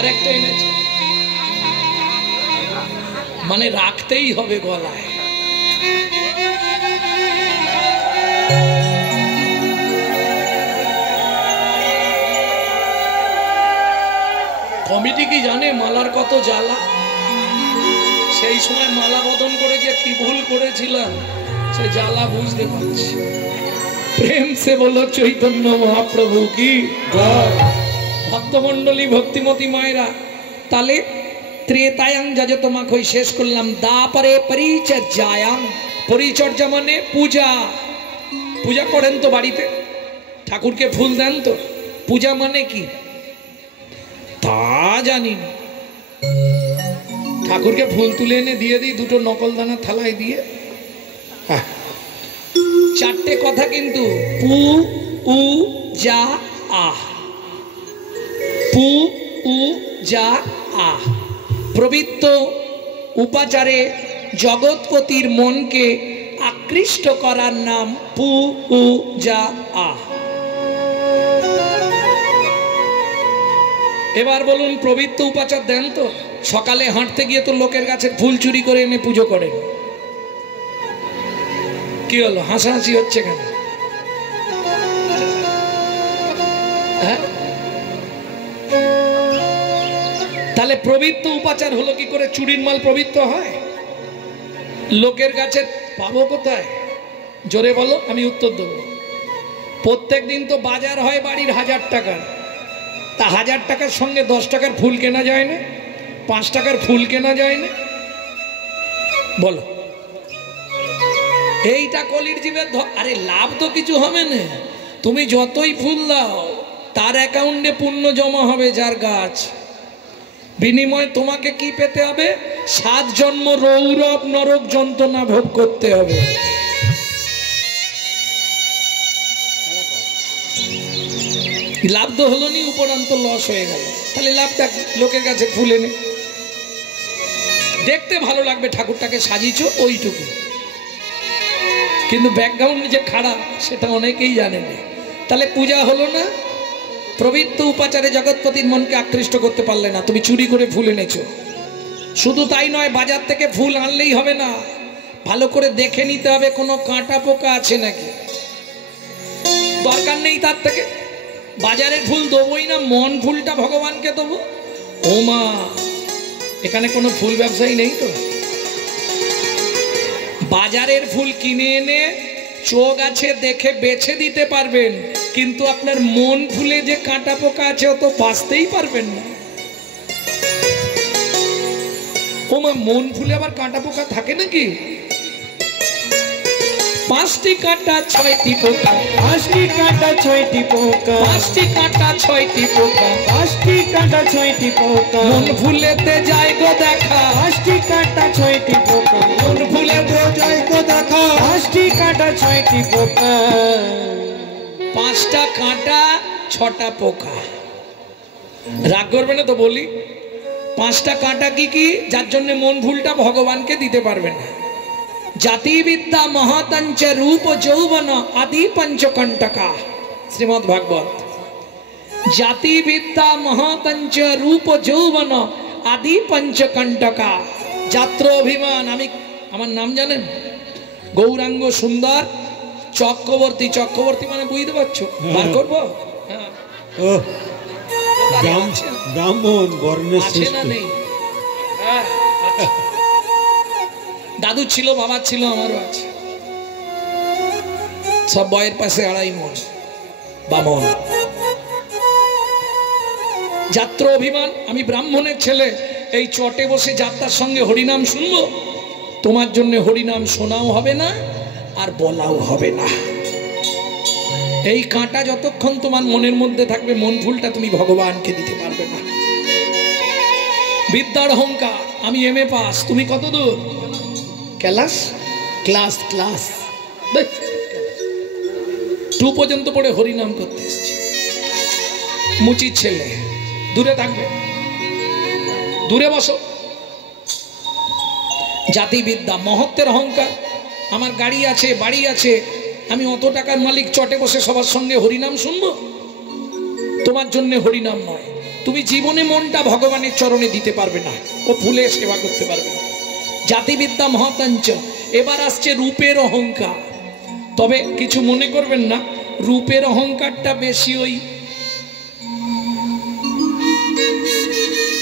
আরেকটা এনেছে, মানে রাখতেই হবে গলায়। কমিটি কি জানে মালার কত জ্বালা? সেই সময় মালা বদন করে যে কি ভুল করেছিলাম সে জ্বালা বুঝতে পারছি। প্রেম সে বলো চৈতন্য মহাপ্রভু কি ভক্তমন্ডলী ভক্তিমতী মায়েরা। তাহলে ত্রেতায়াং যজতমাখই শেষ করলাম। দাপরে পরিচর্যায়াং, পরিচর্যা মানে পূজা। পূজা করেন তো বাড়িতে, ঠাকুরকে ফুল দেন তো? পূজা মানে কি তা জানি না। ঠাকুরকে ফুল তুলে এনে দিয়ে দিই দুটো নকল দানা থালায় দিয়ে। হ্যাঁ, চারটে কথা কিন্তু পু উ যা আহ, পু উ যা আহ। প্রবৃত্ত উপাচারে জগৎপতির মনকে আকৃষ্ট করার নাম পু উ যা আহ। এবার বলুন, প্রবৃত্ত উপাচার দেন তো? সকালে হাঁটতে গিয়ে তো লোকের কাছে ফুল চুরি করে এনে পুজো করেন। কি হলো, হাসাহাসি হচ্ছে কেন? হ্যাঁ, তাহলে প্রবৃত্ত উপাচার হলো কি করে? চুরির মাল প্রবৃত্ত হয়? লোকের কাছে পাবো কোথায়? জোরে বলো, আমি উত্তর দেবো। প্রত্যেক দিন তো বাজার হয় বাড়ির 1000 টাকার, তা 1000 টাকার সঙ্গে 10 টাকার ফুল কেনা যায় না? 5 টাকার ফুল কেনা যায় না? বলো, এইটা কলির জীবের আরে লাভ তো কিছু হবে না। তুমি যতই ফুল দাও তার অ্যাকাউন্টে পুণ্য জমা হবে যার গাছ। বিনিময়ে তোমাকে কি পেতে হবে? 7 জন্ম রৌরব নরক যন্ত্রণা ভোগ করতে হবে। লাভ তো হলো নি, উপরান্ত লস হয়ে গেল। তাহলে লাভটা লোকের কাছে ফুল এনে দেখতে ভালো লাগবে, ঠাকুরটাকে সাজিয়েছো ওইটুকু, কিন্তু ব্যাকগ্রাউন্ড যে খারাপ সেটা অনেকেই জানে না। তাহলে পূজা হলো না। প্রবৃত্ত উপাচারে জগৎপতির মনকে আকৃষ্ট করতে পারলে না, তুমি চুরি করে ফুল এনেছো। শুধু তাই নয়, বাজার থেকে ফুল আনলেই হবে না, ভালো করে দেখে নিতে হবে কোনো কাঁটা পোকা আছে নাকি। দরকার নেই তার থেকে, বাজারের ফুল দেবোই না, মন ফুলটা ভগবানকে দেবো। ও মা, এখানে কোনো ফুল ব্যবসায়ী নেই তো? বাজারের ফুল কিনে এনে চোখ আছে দেখে বেছে দিতে পারবেন, কিন্তু আপনার মন ফুলে যে কাঁটা পোকা আছে ও তো বাঁচতেই পারবেন না। ও মা, মন ফুলে আবার কাঁটা পোকা থাকে নাকি? 5টি কাঁটা 6টি পোকা, 5টি কাঁটা 6টি পোকা, 5টি কাঁটা 6টি পোকা, 5টি কাঁটা 6টি পোকা, মন ফুলেতে যায় গো দেখা। 5টি কাঁটা 6টি পোকা, মন ফুলেতে যায় গো দেখা। 5টি কাঁটা 6টি পোকা, 5টা কাঁটা 6টা পোকা। রাগ করবে না তো বলি? 5টা কাঁটা কি কি? যার জন্য মন ফুলটা ভগবানকে দিতে পারবে না। জাতিবিদ্যা মহাতঞ্চ রূপ যৌবন আদি পঞ্চকণ্টকা, শ্রীমদ্ ভাগবত। জাতিবিদ্যা মহাতঞ্চ রূপ যৌবন আদি পঞ্চকণ্টকা। যাত্র অভিমান, আমি আমার নাম জানেন? গৌরাঙ্গ সুন্দর চক্রবর্তী। চক্রবর্তী মানে বুঝতে পারছো? বার করবো? হ্যাঁ, ব্রাহ্মণ বর্ণের আছে না নেই? হ্যাঁ, দাদু ছিল, বাবা ছিল, আমারও আছে। সব বয়ের পাশে 2.5 মণ বামন। যাত্র অভিমান, আমি ব্রাহ্মণের ছেলে, এই চটে বসে যাত্রার সঙ্গে হরিনাম শুনবো? তোমার জন্য হরিনাম শোনাও হবে না আর বলাও হবে না। এই কাঁটা যতক্ষণ তোমার মনের মধ্যে থাকবে, মন ফুলটা তুমি ভগবানকে দিতে পারবে না। বিদ্যার অহংকার, আমি MA পাস, তুমি কত দূর? ক্লাস ক্লাস ক্লাস 2 পর্যন্ত পড়ে হরিনাম করতে এসেছি। মুচির ছেলে, দূরে থাকবে, দূরে বসো। জাতিবিদ্যা, মহত্বের অহংকার, আমার গাড়ি আছে, বাড়ি আছে, আমি অত টাকার মালিক, চটে বসে সবার সঙ্গে হরিনাম শুনবো? তোমার জন্য হরিনাম নয়, তুমি জীবনে মনটা ভগবানের চরণে দিতে পারবে না, ও ফুলে সেবা করতে পারবে না। জাতিবিদ্যা মহাতাঞ্চ। এবার আসছে রূপের অহংকার। তবে কিছু মনে করবেন না, রূপের অহংকারটা বেশি ওই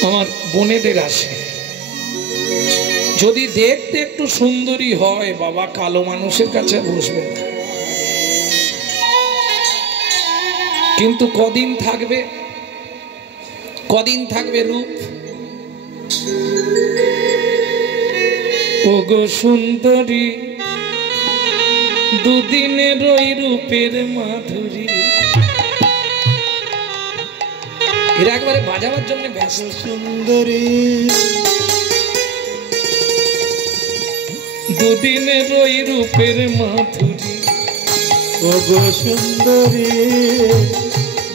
আমার বোনেদের আসে। যদি দেখতে একটু সুন্দরী হয়, বাবা কালো মানুষের কাছে বসবে না। কিন্তু কদিন থাকবে রূপ। ওগো সুন্দরী, দুদিনের ওই রূপের মাধুরী। এরা একবারে বাজাবার জন্য ব্যস্ত। সুন্দরী, দুদিনের ওই রূপের মাধুরী। ওগো সুন্দরী,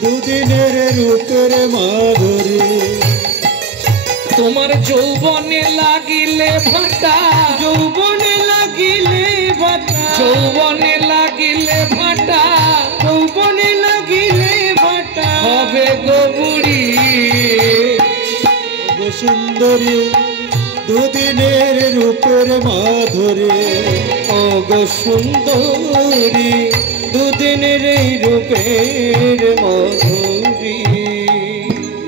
দুদিনের রূপের মাধুরী। তোমার যৌবনে লাগিলে ভাটা, যৌবনে লাগিলে ভাটা, যৌবনে লাগিলে ভাটা, যৌবনে লাগিলে ভাটা হবে গো বুড়ি। ওগো সুন্দরী, দুদিনের রূপের মাধুরী। ওগো সুন্দরী, দুদিনের রূপের মাধুরী।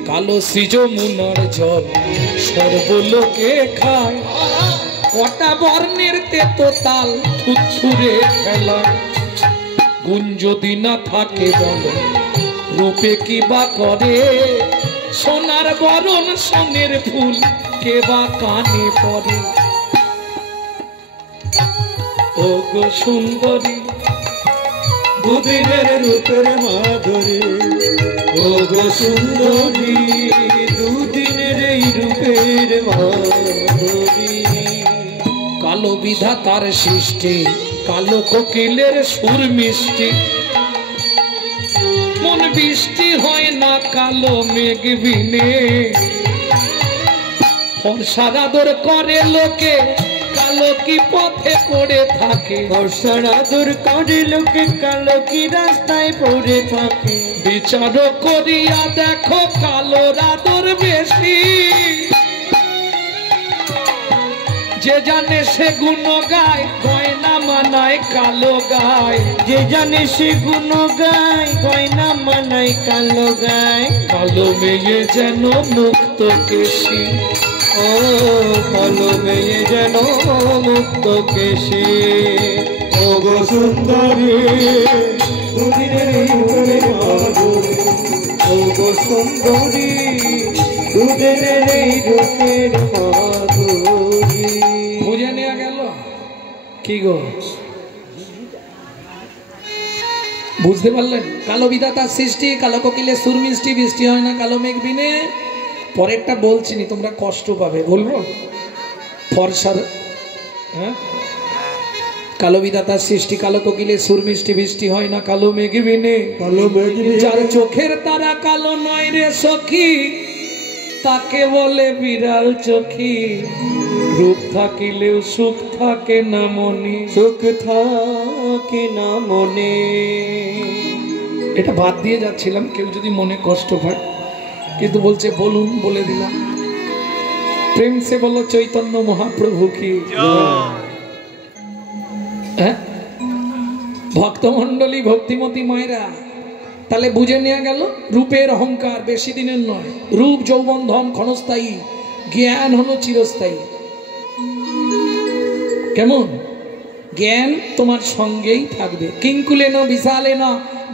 কালো সৃজমুনার জল সর্বলোকে খায়, কটা বর্ণের তেতো তাল থুথুরে খেলায়। গুণ যদি না থাকে বলো, রূপে কি বা করে? সোনার বরণ সোনের ফুল কে বা কানে পড়ে? ওগো সুন্দরী, দুদিনের রূপের মাধুরী। ওগো সুন্দরী, দুদিনের রূপের মাধুরী। কালো বিধাতার সৃষ্টি, কালো কোকিলের সুর মিষ্টি। মন বৃষ্টি হয় না কালো মেঘ বিনে। ফর্সার আদর করে লোকে, কালো কি পথে পড়ে থাকে। বর্ষার আদর করে লোকে, কালো কি রাস্তায় পড়ে থাকে। বিচার করিয়া দেখো কালোর আদর বেশি। যে জানে সে গুণ গায়, গয়না মানায় কালো গায়। যে জানে সে গুণ গায়, গয়না মানায় কালো গায়। কালো মেয়ে যেন মুক্ত কেশী। ও কালো মেয়ে যেন মুক্ত কেশী। ওগো সুন্দরী, দুদিনের রূপের মাধুরী। ওগো সুন্দরী, দুদিনের রূপের মাধুরী। বুঝে নেওয়া গেল কি গো? বুঝতে পারলেন? কালো বিধাতার সৃষ্টি, কালো কোকিলের সুর মিষ্টি। বৃষ্টি হয় না কালো মেঘ বিনে। পরেরটা বলছিনি, তোমরা কষ্ট পাবে। বলবো ফর্সার, হ্যাঁ, কালো বিধাতার সৃষ্টি, কালো কোকিলের সুর মিষ্টি। বৃষ্টি হয় না কালো মেঘ বিনে। কালো মেঘ বিনে। যার চোখের তারা কালো নয় রে সখী, তাকে বলে বিড়াল চোখী। রূপ থাকিলেও সুখ থাকে না মনে। সুখ থাকে না মনে। এটা বাদ দিয়ে যাচ্ছিলাম, কেউ যদি মনে কষ্ট পায়, কিন্তু বলছে বলুন, বলে দিলাম। প্রেম সে বলো চৈতন্য মহাপ্রভু কি। হ্যাঁ, ভক্তমন্ডলী, ভক্তিমতী মায়েরা, তাহলে বুঝে নেওয়া গেল রূপের অহংকার বেশি দিনের নয়। রূপ যৌবন ধন ক্ষণস্থায়ী, জ্ঞান হলো চিরস্থায়ী। কেমন? জ্ঞান তোমার সঙ্গেই থাকবে। কিঙ্কুলেন বিশালেন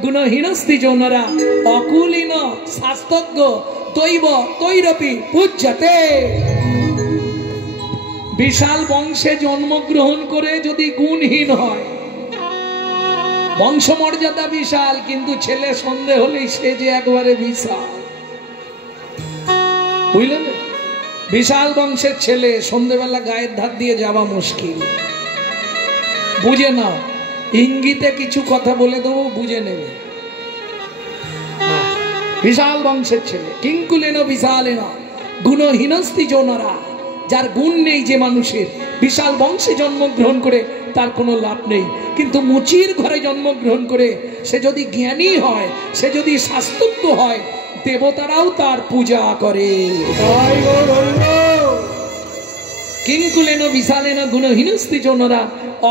গুণহীনস্তি যৌনরা, অকুলীন শাস্ত্রজ্ঞ দৈব তৈরপি পূজ্যতে। বিশাল বংশে জন্মগ্রহণ করে যদি গুণহীন হয়, বংশমর্যাদা বিশাল, কিন্তু ছেলে সন্দেহ হলেই সে যে একবারে বিশাল। বুঝলেন? বিশাল বংশের ছেলে সন্ধ্যেবেলা গায়ের ধার দিয়ে যাওয়া মুশকিল। বুঝে নাও, ইঙ্গিতে কিছু কথা বলে দেবো, বুঝে নেবে। বিশাল বংশের ছেলে, কিঙ্কুলেন বিশালেন গুণহীনস্তি যৌনরা। যার গুণ নেই যে মানুষের, বিশাল বংশে জন্মগ্রহণ করে তার কোনো লাভ নেই। কিন্তু মুচির ঘরে জন্মগ্রহণ করে সে যদি জ্ঞানী হয়, সে যদি শাস্ত্রজ্ঞ হয়, দেবতারাও তার পূজা করে। কিঙ্কুলেন বিশালেন গুণহীনস্তি জনরা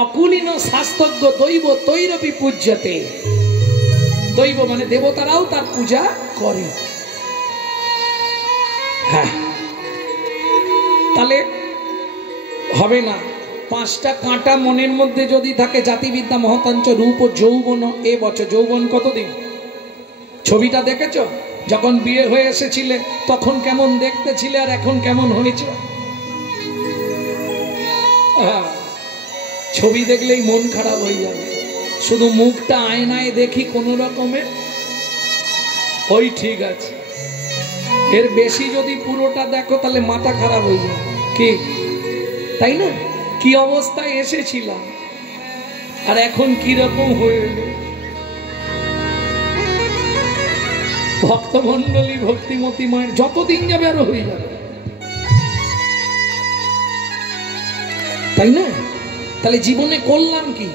অকুলীন শাস্তজ্ঞ দৈব তৈরপি পূজ্যতে। দৈব মানে দেবতারাও তার পূজা করে। হ্যাঁ, তাহলে হবে না। পাঁচটা কাঁটা মনের মধ্যে যদি থাকে, জাতিবিদ্যা মহতাঞ্চ রূপ ও যৌবন এ বছর। যৌবন কতদিন? ছবিটা দেখেছ? যখন বিয়ে হয়ে এসেছিলে তখন কেমন দেখতে ছিলে আর এখন কেমন হয়েছে? ছবি দেখলেই মন খারাপ হয়ে যাবে। শুধু মুখটা আয়নায় দেখি কোন রকমে, ওই ঠিক আছে। এর বেশি যদি পুরোটা দেখো তাহলে মাথা খারাপ হয়ে যাবে। কি তাই না? কি অবস্থায় এসেছিলাম আর এখন কি রকম হয়ে এলো। ভক্তমন্ডলী ভক্তিমতী মায়ের যতদিন যাবে আরো হয়ে যাবে, তাই না? তাহলে জীবনে করলাম কি?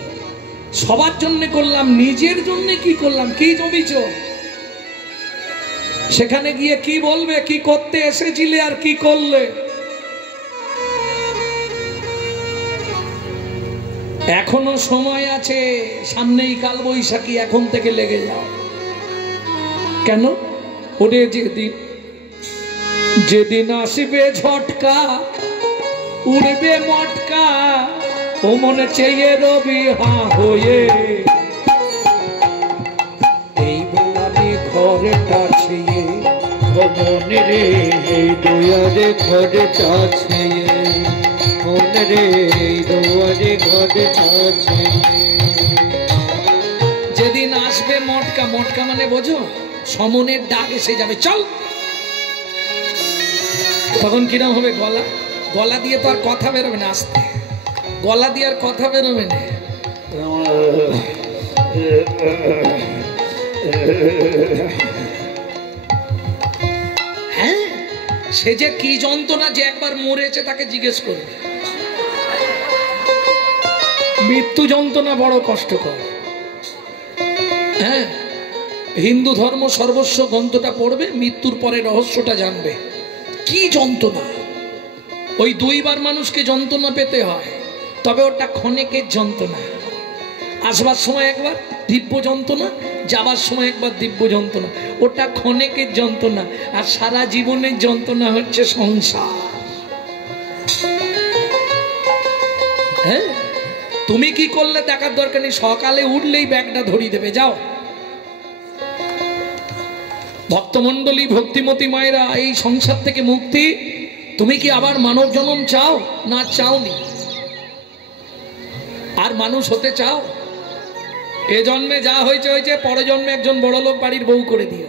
সবার জন্য করলাম, নিজের জন্য কি করলাম? কি জমিছ? সেখানে গিয়ে কি বলবে? কি করতে এসেছিলে আর কি করলে? এখনো সময় আছে, সামনেই কাল বৈশাখী, এখন থেকে লেগে যাও। কেন? ওরে যেদিন আসবে ঝটকা, উড়বে মটকা, ও মনে চেয়ে রবি হা হয়ে, এই বেলাতে ঘরটা ছেয়ে মনে রে দুয়ারে ঘরে চাছে, মনে রে দুয়ারে ঘরে চাছে। যেদিন আসবে মটকা, মটকা মানে বোঝো? সমনের ডাক এসে যাবে, চল। তখন কিরম হবে? গলা গলা দিয়ে তো আর কথা বেরোবে না, আস্তে গলা দিয়ে আর কথা বেরোবে না। হ্যাঁ, সে যে কি যন্ত্রণা, যে একবার মরেছে তাকে জিজ্ঞেস করবে। মৃত্যু যন্ত্রণা বড় কষ্টকর। হ্যাঁ, হিন্দু ধর্ম সর্বস্ব গ্রন্থটা পড়বে, মৃত্যুর পরে রহস্যটা জানবে। কি যন্ত্রণা! ওই দুইবার মানুষকে যন্ত্রণা পেতে হয়, তবে ওটা ক্ষণিকের যন্ত্রণা। আসবার সময় একবার দিব্য যন্ত্রণা, যাবার সময় একবার দিব্য যন্ত্রণা, ওটা ক্ষণিকের যন্ত্রণা। আর সারা জীবনের যন্ত্রণা হচ্ছে সংসার। হ্যাঁ, তুমি কি করলে দেখার দরকার নেই, সকালে উঠলেই ব্যাগটা ধরিয়ে দেবে, যাও। ভক্তমন্ডলী ভক্তিমতী মায়েরা, এই সংসার থেকে মুক্তি। তুমি কি আবার মানব জন্ম চাও? না চাওনি। আর মানুষ হতে চাও? এ জন্মে যা হয়েছে হয়েছে, পরে জন্মে একজন বড় লোক বাড়ির বউ করে দিও,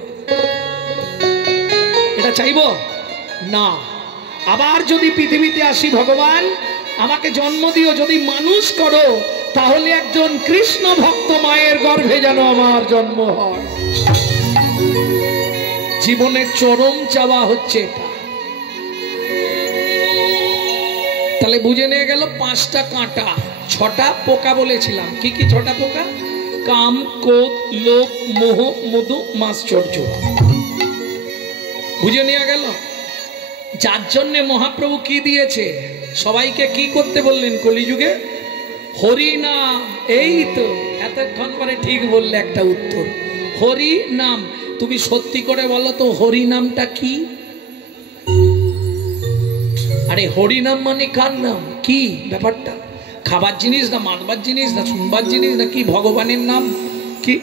এটা চাইব না। আবার যদি পৃথিবীতে আসি, ভগবান আমাকে জন্ম দিও, যদি মানুষ করো তাহলে একজন কৃষ্ণ ভক্ত মায়ের গর্ভে যেন আমার জন্ম হয়। জীবনের চরম চাওয়া হচ্ছে এটা। তাহলে বুঝে নিয়ে গেল পাঁচটা কাঁটা, ছটা পোকা বলেছিলাম। কি কি ছটা পোকা? কাম, ক্রোধ, লোভ, মোহ, মধু, মাশ্চর্য। বুঝে নিয়ে গেল। যার জন্যে মহাপ্রভু কি দিয়েছে? সবাইকে কি করতে বললেন কলিযুগে? হরি নাম। এই তো এতক্ষণ পরে ঠিক বললে একটা উত্তর, হরি নাম। তুমি সত্যি করে বলো তো, হরি নামটা কি? আরে হরি নাম মানে কার নাম? কি ব্যাপারটা? খাবার জিনিস না, মানবার জিনিস না, শুনবার জিনিস না? কি ভগবানের নাম? কি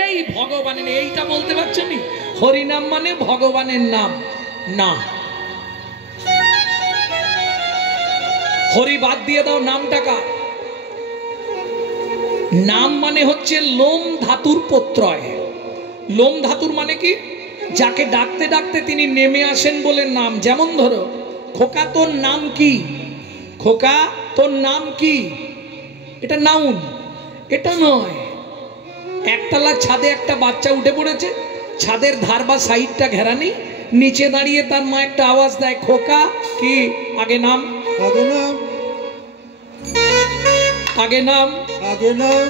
এই ভগবানের, এইটা বলতে পারছো নি? হরি নাম মানে ভগবানের নাম না। হরি বাদ দিয়ে দাও, নামটা কার? নাম মানে হচ্ছে লোম ধাতুর প্রত্যয়। লোম ধাতুর মানে কি? যাকে ডাকতে ডাকতে তিনি নেমে আসেন বলে নাম। যেমন ধরো, খোকা তোর নাম কি? খোকা তোর নাম কি? এটা নাউন, এটা নয়। একতলা ছাদে একটা বাচ্চা উঠে পড়েছে, ছাদের ধার বা সাইডটা ঘেরা নেই, নিচে দাঁড়িয়ে তার মা একটা আওয়াজ দেয়, খোকা কি? আগে নাম, আগে নাম, আগে নাম, আগে নাম।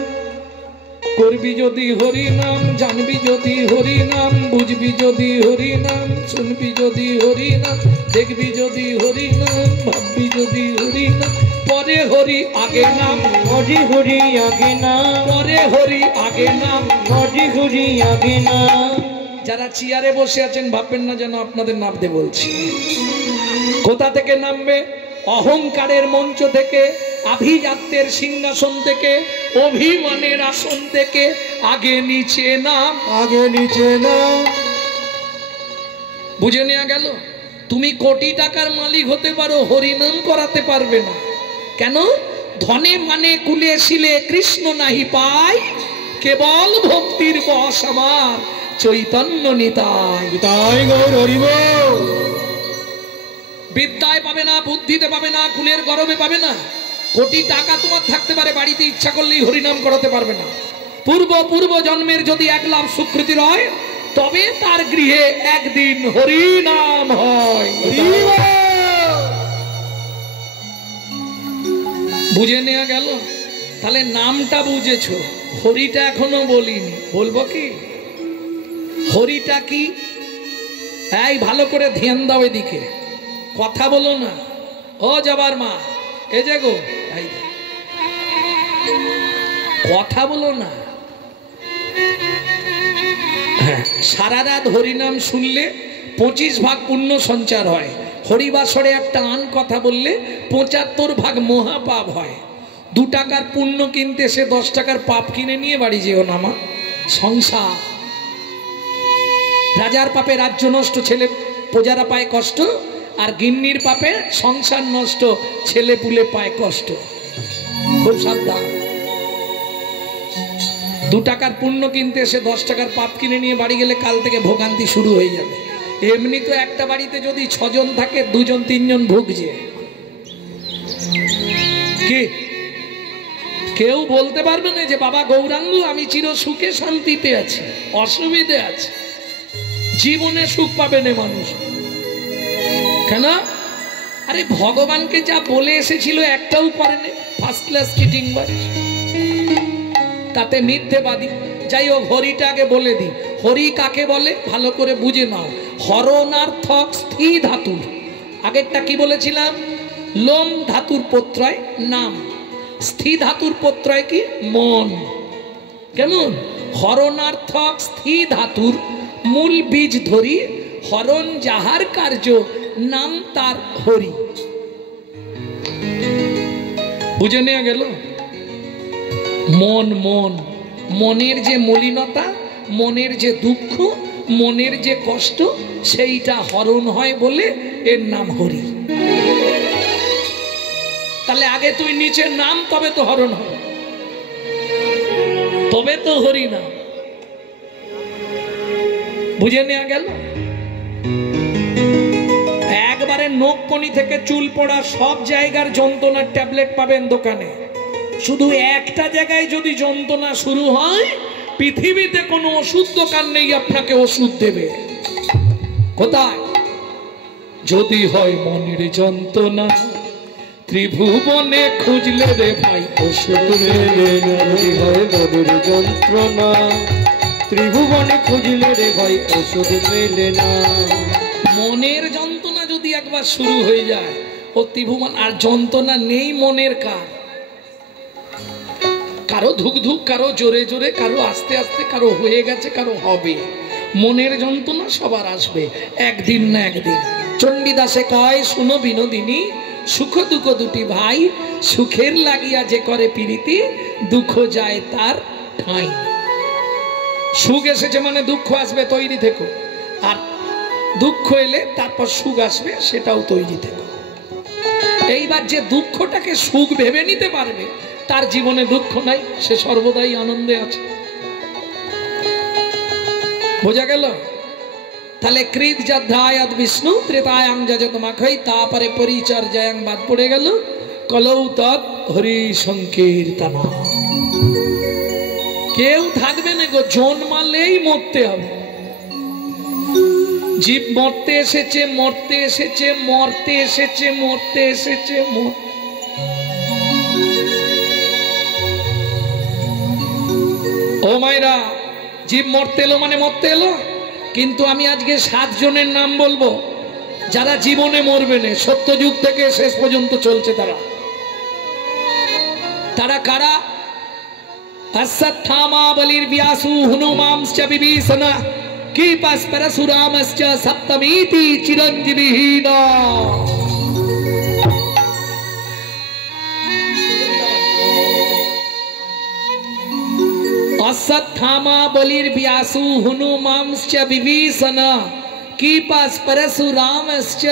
করবি যদি হরি নাম, জানবি যদি হরি নাম, বুঝবি যদি হরি নাম, শুনবি যদি হরি নাম, দেখবি যদি হরি নাম, ভাববি যদি হরি নাম, পরে হরি আগে নাম, হরি হরি আগে নাম, পরে হরি আগে নাম, হরি হরি আগে নাম। যারা চেয়ারে বসে আছেন ভাববেন না যেন আপনাদের নামতে বলছি। কোথা থেকে নামবে? অহংকারের মঞ্চ থেকে, আভিজাত্যের সিংহাসন থেকে, অভিমানের আসন থেকে আগে নিচে নাম, আগে নিচে নাম। বুঝে নেওয়া গেল? তুমি কোটি টাকার মালিক হতে পারো, হরিনাম করাতে পারবে না। কেন? ধনে মানে কুলে শিলে কৃষ্ণ নাহি পাই, কেবল ভক্তির বশ আমার চৈতন্য নিতাই। তাই গৌর হরি বল। বিদ্যায় পাবে না, বুদ্ধিতে পাবে না, কুলের গরমে পাবে না। কোটি টাকা তোমার থাকতে পারে, বাড়িতে ইচ্ছা করলেই হরিনাম করাতে পারবে না। পূর্ব জন্মের যদি 1 লাখ সুকৃতি হয়, তবে তার গৃহে একদিন হরিনাম হয়। বুঝে নেওয়া গেল? তাহলে নামটা বুঝেছো, হরিটা এখনো বলিনি। বলবো কি? হরিটা কি? এই ভালো করে ধ্যান দাও, এদিকে কথা বলো না। ও যাবার মা, এ যে গো, কথা বলো না। সারা রাত হরিনাম শুনলে 25 ভাগ পুণ্য সঞ্চার হয়। হরিবাসরে একটা আন কথা বললে 75 ভাগ মহাপাপ হয়। 2 টাকার পুণ্য কিনতে সে 10 টাকার পাপ কিনে নিয়ে বাড়ি যেও না মা। সংসার, রাজার পাপে রাজ্য নষ্ট, ছেলে প্রজারা পায় কষ্ট, আর গিন্নির পাপে সংসার নষ্ট, ছেলে পুলে পায় কষ্ট। খুব সাবধান। 2 টাকার পুণ্য কিনতে এসে 10 টাকার পাপ কিনে নিয়ে বাড়ি গেলে কাল থেকে ভোগান্তি শুরু হয়ে যাবে। এমনি তো একটা বাড়িতে যদি 6 জন থাকে, 2 জন 3 জন ভুগছে। কি কেউ বলতে পারবে না যে বাবা গৌরাঙ্গ আমি চির সুখে শান্তিতে আছি? অসুবিধে আছে, জীবনে সুখ পাবে না মানুষ। কেন? আরে ভগবানকে যা বলে এসেছিল একটাও করেনি। ফার্স্ট ক্লাস চিটিং বাজ, তাতে মিথ্যেবাদী। যাই হোক, হরিটা আগে বলে দিই। হরি কাকে বলে ভালো করে বুঝে নাও। হরণার্থক স্থি ধাতুর, আগেরটা কি বলেছিলাম? লোম ধাতুর প্রত্যয় নাম, স্থি ধাতুর প্রত্যয় কি? মন। কেমন? হরণার্থক স্থি ধাতুর মূল বীজ ধরি, হরণ যাহার কার্য, নাম তার হরি। বুঝে নেওয়া গেল? মন, মনের যে মলিনতা, মনের যে দুঃখ, মনের যে কষ্ট, সেইটা হরণ হয় বলে এর নাম হরি। তাহলে আগে তুই নিচে নাম, তবে তো হরণ হবে, তবে তো হরি নাম। বুঝে নেওয়া গেল? একবারে নখকনি থেকে চুল পড়া সব জায়গার যন্ত্রণার ট্যাবলেট পাবেন দোকানে। শুধু একটা জায়গায় যদি যন্ত্রণা শুরু হয়, পৃথিবীতে কোনো ওষুধ দোকান নেই আপনাকে ওষুধ দেবে। কোথায়? যদি হয় মনের যন্ত্রণা, ত্রিভুবনে খুঁজলে রে ভাই ওষুধ মেলে না। যদি হয় মনের যন্ত্রণা, ত্রিভুবনে খুঁজলে রে ভাই ওষুধ মেলে না। মনের যন্ত্রণা যদি একবার শুরু হয়ে যায়, ও ত্রিভুবন। আর যন্ত্রণা নেই মনের কার? কারো ধুক ধুক, কারো জোরে জোরে, কারো আস্তে আস্তে, কারো হয়ে গেছে, কারো হবে। মনের যন্ত্রণা সবার আসবে একদিন না একদিন। চণ্ডীদাসে কয়, শুনো বিনোদিনী, সুখ দুঃখ দুটি ভাই, সুখের লাগিয়া যে করে প্রীতি, দুঃখ যায় তার ঠাঁই। সুখ এসেছে মানে দুঃখ আসবে, তৈরি থেকো। আর দুঃখ এলে তারপর সুখ আসবে, সেটাও তৈরি থেকো। এইবার যে দুঃখটাকে সুখ ভেবে নিতে পারবে, তার জীবনে দুঃখ নাই, সে সর্বদাই আনন্দে আছে। বোঝা গেল? তাহলে কৃত যধ্যায়াত বিষ্ণু ত্রেতায়াং যজত মাখৈ, তারপরে পরিচর্যায়াং বাদ পড়ে গেল, কলৌ তৎ হরি সংকীর্তন। কেউ থাকবে না গো, জন্মালেই মরতে হবে। জীব মরতে এসেছে, মরতে এসেছে, মরতে এসেছে, মরতে এসেছে, ও জীব মরতে এলো মানে মরতে এলো। কিন্তু আমি আজকে 7 জনের নাম বলবো যারা জীবনে মরবে না, সত্যযুগ থেকে শেষ পর্যন্ত চলছে। তারা কারা? অশ্বত্থামা, বলির ব্যাসু, হনুমাংশ্চ বিভীষণ, কৃপাস পরশুরামশ্চ সপ্তমীতি চিরঞ্জীবিহীন। অশ্বত্থামা, বলির ব্যাসু, হনুমাংশ্চ বিভীষণ, কৃপাস পরশুরামশ্চ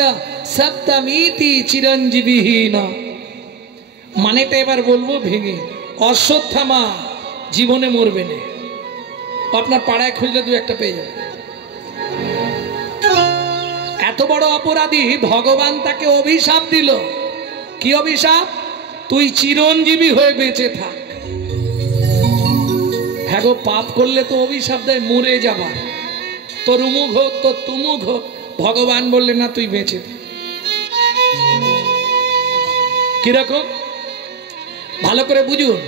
সপ্তমীতি চিরঞ্জীবিহীন। মানেটা এবার বলবো ভেঙে। অশ্বত্থামা জীবনে মরবে না, আপনার পাড়ায় খুঁজলে 2-1টা পেয়ে যাবে। এত বড় অপরাধী, ভগবান তাকে অভিশাপ দিল। কি অভিশাপ? তুই চিরঞ্জীবী হয়ে বেঁচে থাক। হ্যাঁ গো, পাপ করলে তো অভিশাপ দেয় মরে যাবার, তোর উমুক হোক তোর তুমুক হোক। ভগবান বললেন না, তুই বেঁচে থাক। কিরকম? ভালো করে বুঝুন।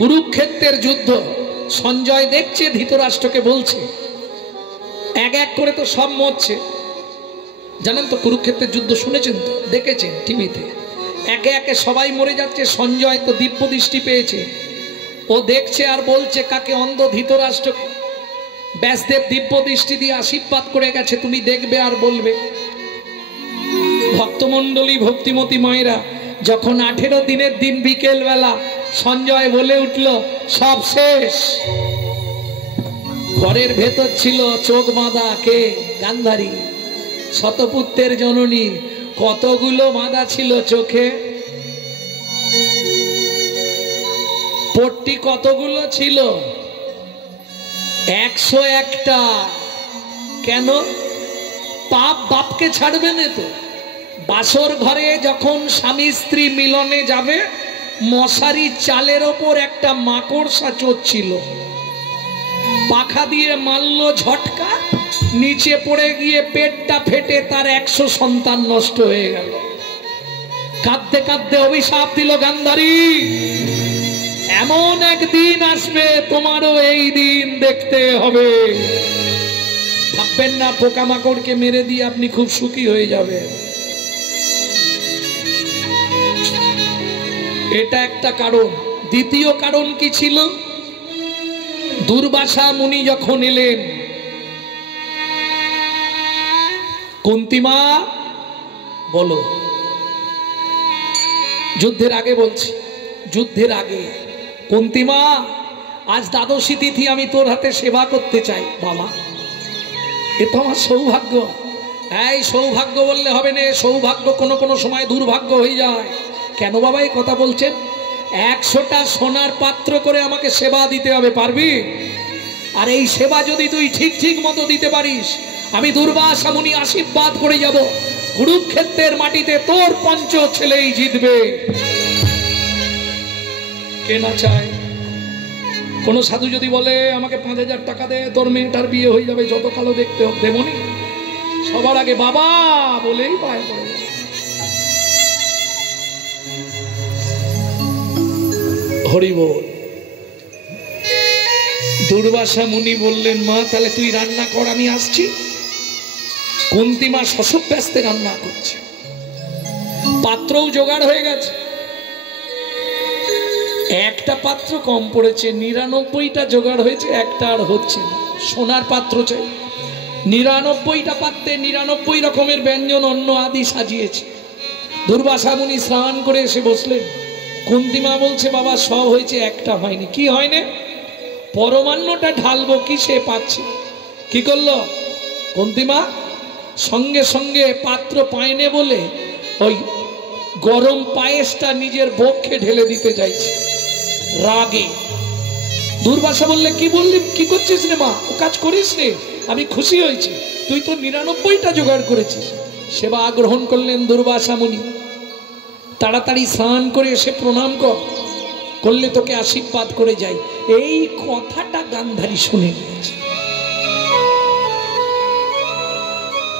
কুরুক্ষেত্রের যুদ্ধ, সঞ্জয় দেখছে ধৃতরাষ্ট্রকে বলছে, এক এক করে তো সব মরছে। জানেন তো কুরুক্ষেত্রের যুদ্ধ শুনেছেন তো, দেখেছেন টিভিতে। একে একে সবাই মরে যাচ্ছে। সঞ্জয় তো দিব্য দৃষ্টি পেয়েছে, ও দেখছে আর বলছে কাকে? অন্ধ ধৃতরাষ্ট্রকে। ব্যাসদেব দিব্য দৃষ্টি দিয়ে আশীর্বাদ করে গেছে, তুমি দেখবে আর বলবে। ভক্তমণ্ডলী, ভক্তিমতী মায়েরা, যখন 18 দিনের দিন বিকেল বেলা সঞ্জয় বলে উঠল সব শেষ, ঘরের ভেতর ছিল চোখ বাঁধা কে? গান্ধারী, শতপুত্রের জননী। কতগুলো বাঁধা ছিল চোখে? পট্টি কতগুলো ছিল? 101টা। কেন? পাপ বাপকে ছাড়বে না তো। বাসর ঘরে যখন স্বামী স্ত্রী মিলনে যাবে, মশারির চালের ওপর একটা মাকড়সা চড়ছিল, পাখা দিয়ে মারল ঝটকা, নিচে পড়ে গিয়ে পেটটা ফেটে তার 100 সন্তান নষ্ট হয়ে গেল। কাঁদতে কাঁদতে অভিশাপ দিল গান্ধারী, এমন একদিন আসবে তোমারও এই দিন দেখতে হবে। ভাববেন না পোকামাকড়কে মেরে দিয়ে আপনি খুব সুখী হয়ে যাবেন। এটা একটা কারণ। দ্বিতীয় কারণ কি ছিল? দুর্বাসা মুনি যখন এলেন, কুন্তিমা বলো, যুদ্ধের আগে বলছি, যুদ্ধের আগে, কুন্তিমা আজ দ্বাদশী তিথি, আমি তোর হাতে সেবা করতে চাই। বাবা, এ তো আমার সৌভাগ্য। এই সৌভাগ্য বললে হবে না, সৌভাগ্য কোনো কোনো সময় দুর্ভাগ্য হয়ে যায়। কেন বাবা এই কথা বলছেন? 100টা সোনার পাত্র করে আমাকে সেবা দিতে হবে, পারবি? আর এই সেবা যদি তুই ঠিক ঠিক মতো দিতে পারিস, আমি দুর্বাসা মুনি আশীর্বাদ করে যাব, কুরুক্ষেত্রের মাটিতে তোর 5 ছেলেই জিতবে। কে না চায়? কোন সাধু যদি বলে আমাকে 5000 টাকা দে, তোর মেয়েটার বিয়ে হয়ে যাবে, যত কালো দেখতে হোক, দেবনি? সবার আগে বাবা বলেই পায় পড়ে। হরি বল। দুর্বাসা মুনি বললেন, মা তাহলে তুই রান্না কর, আমি আসছি। কুন্তিমা শশব ব্যস্তে রান্না করছে, পাত্রও জোগাড় হয়ে গেছে। একটা পাত্র কম পড়েছে, 99টা জোগাড় হয়েছে, একটা আর হচ্ছে না। সোনার পাত্র চাই। 99টা পাত্রে 99 রকমের ব্যঞ্জন অন্ন আদি সাজিয়েছে। দুর্বাসা মুনি স্নান করে এসে বসলেন। কুন্তিমা বলছে, বাবা সব হয়েছে, একটা হয়নি। কি হয়নি? পরমান্নটা ঢালবো কি সে পাচ্ছে। কি করলো কুন্তিমা? সঙ্গে সঙ্গে পাত্র পায়নে বলে ওই গরম পায়েসটা নিজের বক্ষে ঢেলে দিতে চাইছে রাগে। দুর্বাসা বললে, কি বললি, কি করছিস রে মা? ও কাজ করিস রে, আমি খুশি হয়েছি, তুই তো 99টা জোগাড় করেছিস। সেবা গ্রহণ করলেন দুর্বাসা মুনি। তাড়াতাড়ি স্নান করে এসে প্রণাম করলে তোকে আশীর্বাদ করে যাই। এই কথাটা গান্ধারী শুনে নিয়েছে।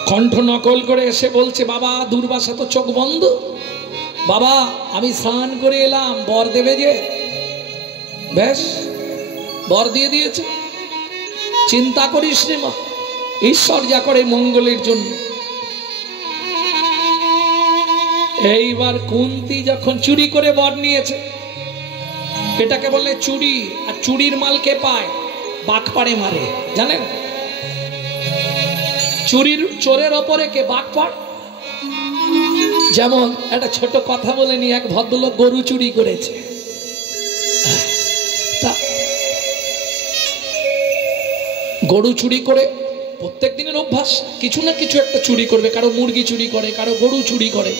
কণ্ঠ নকল করে এসে বলছে, বাবা দুর্বাসা তো চোখ বন্ধ, বাবা আমি স্নান করে এলাম, বর দেবে যে? বেশ, বর দিয়ে দিয়েছে। চিন্তা করিস রে মা, ঈশ্বর যা করে মঙ্গলের জন্য। এইবার কুন্তী যখন চুরি করে বর নিয়েছে, এটাকে বলে চুরি। আর চুরির মাল কে পায়? বাঘপাড়ে মারে, জানেন? চুরির চোরের ওপরে কে? বাঘপাড়। যেমন একটা ছোট কথা বলে নি, এক ভদ্রলোক গরু চুরি করেছে। তা গরু চুরি করে প্রত্যেক দিনের অভ্যাস, কিছু না কিছু একটা চুরি করবে। কারো মুরগি চুরি করে, কারো গরু চুরি করে।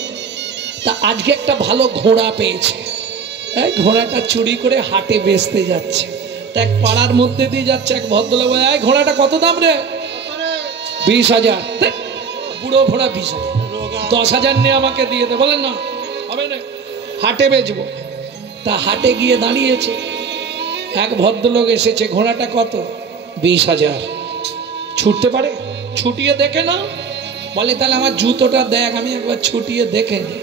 তা আজকে একটা ভালো ঘোড়া পেয়েছে, এই ঘোড়াটা চুরি করে হাটে বেচতে যাচ্ছে। তা এক পাড়ার মধ্যে দিয়ে যাচ্ছে, এক ভদ্রলোক বলে, এই ঘোড়াটা কত দাম রে? 20,000। বুড়ো ঘোড়া 20,000, 10,000 নিয়ে আমাকে দিয়ে দে। বলেন না, হবে না, হাটে বেচবো। তা হাটে গিয়ে দাঁড়িয়েছে, এক ভদ্রলোক এসেছে, ঘোড়াটা কত? 20,000। ছুটতে পারে? ছুটিয়ে দেখে না। বলে তাহলে আমার জুতোটা দেখ, আমি একবার ছুটিয়ে দেখে নি।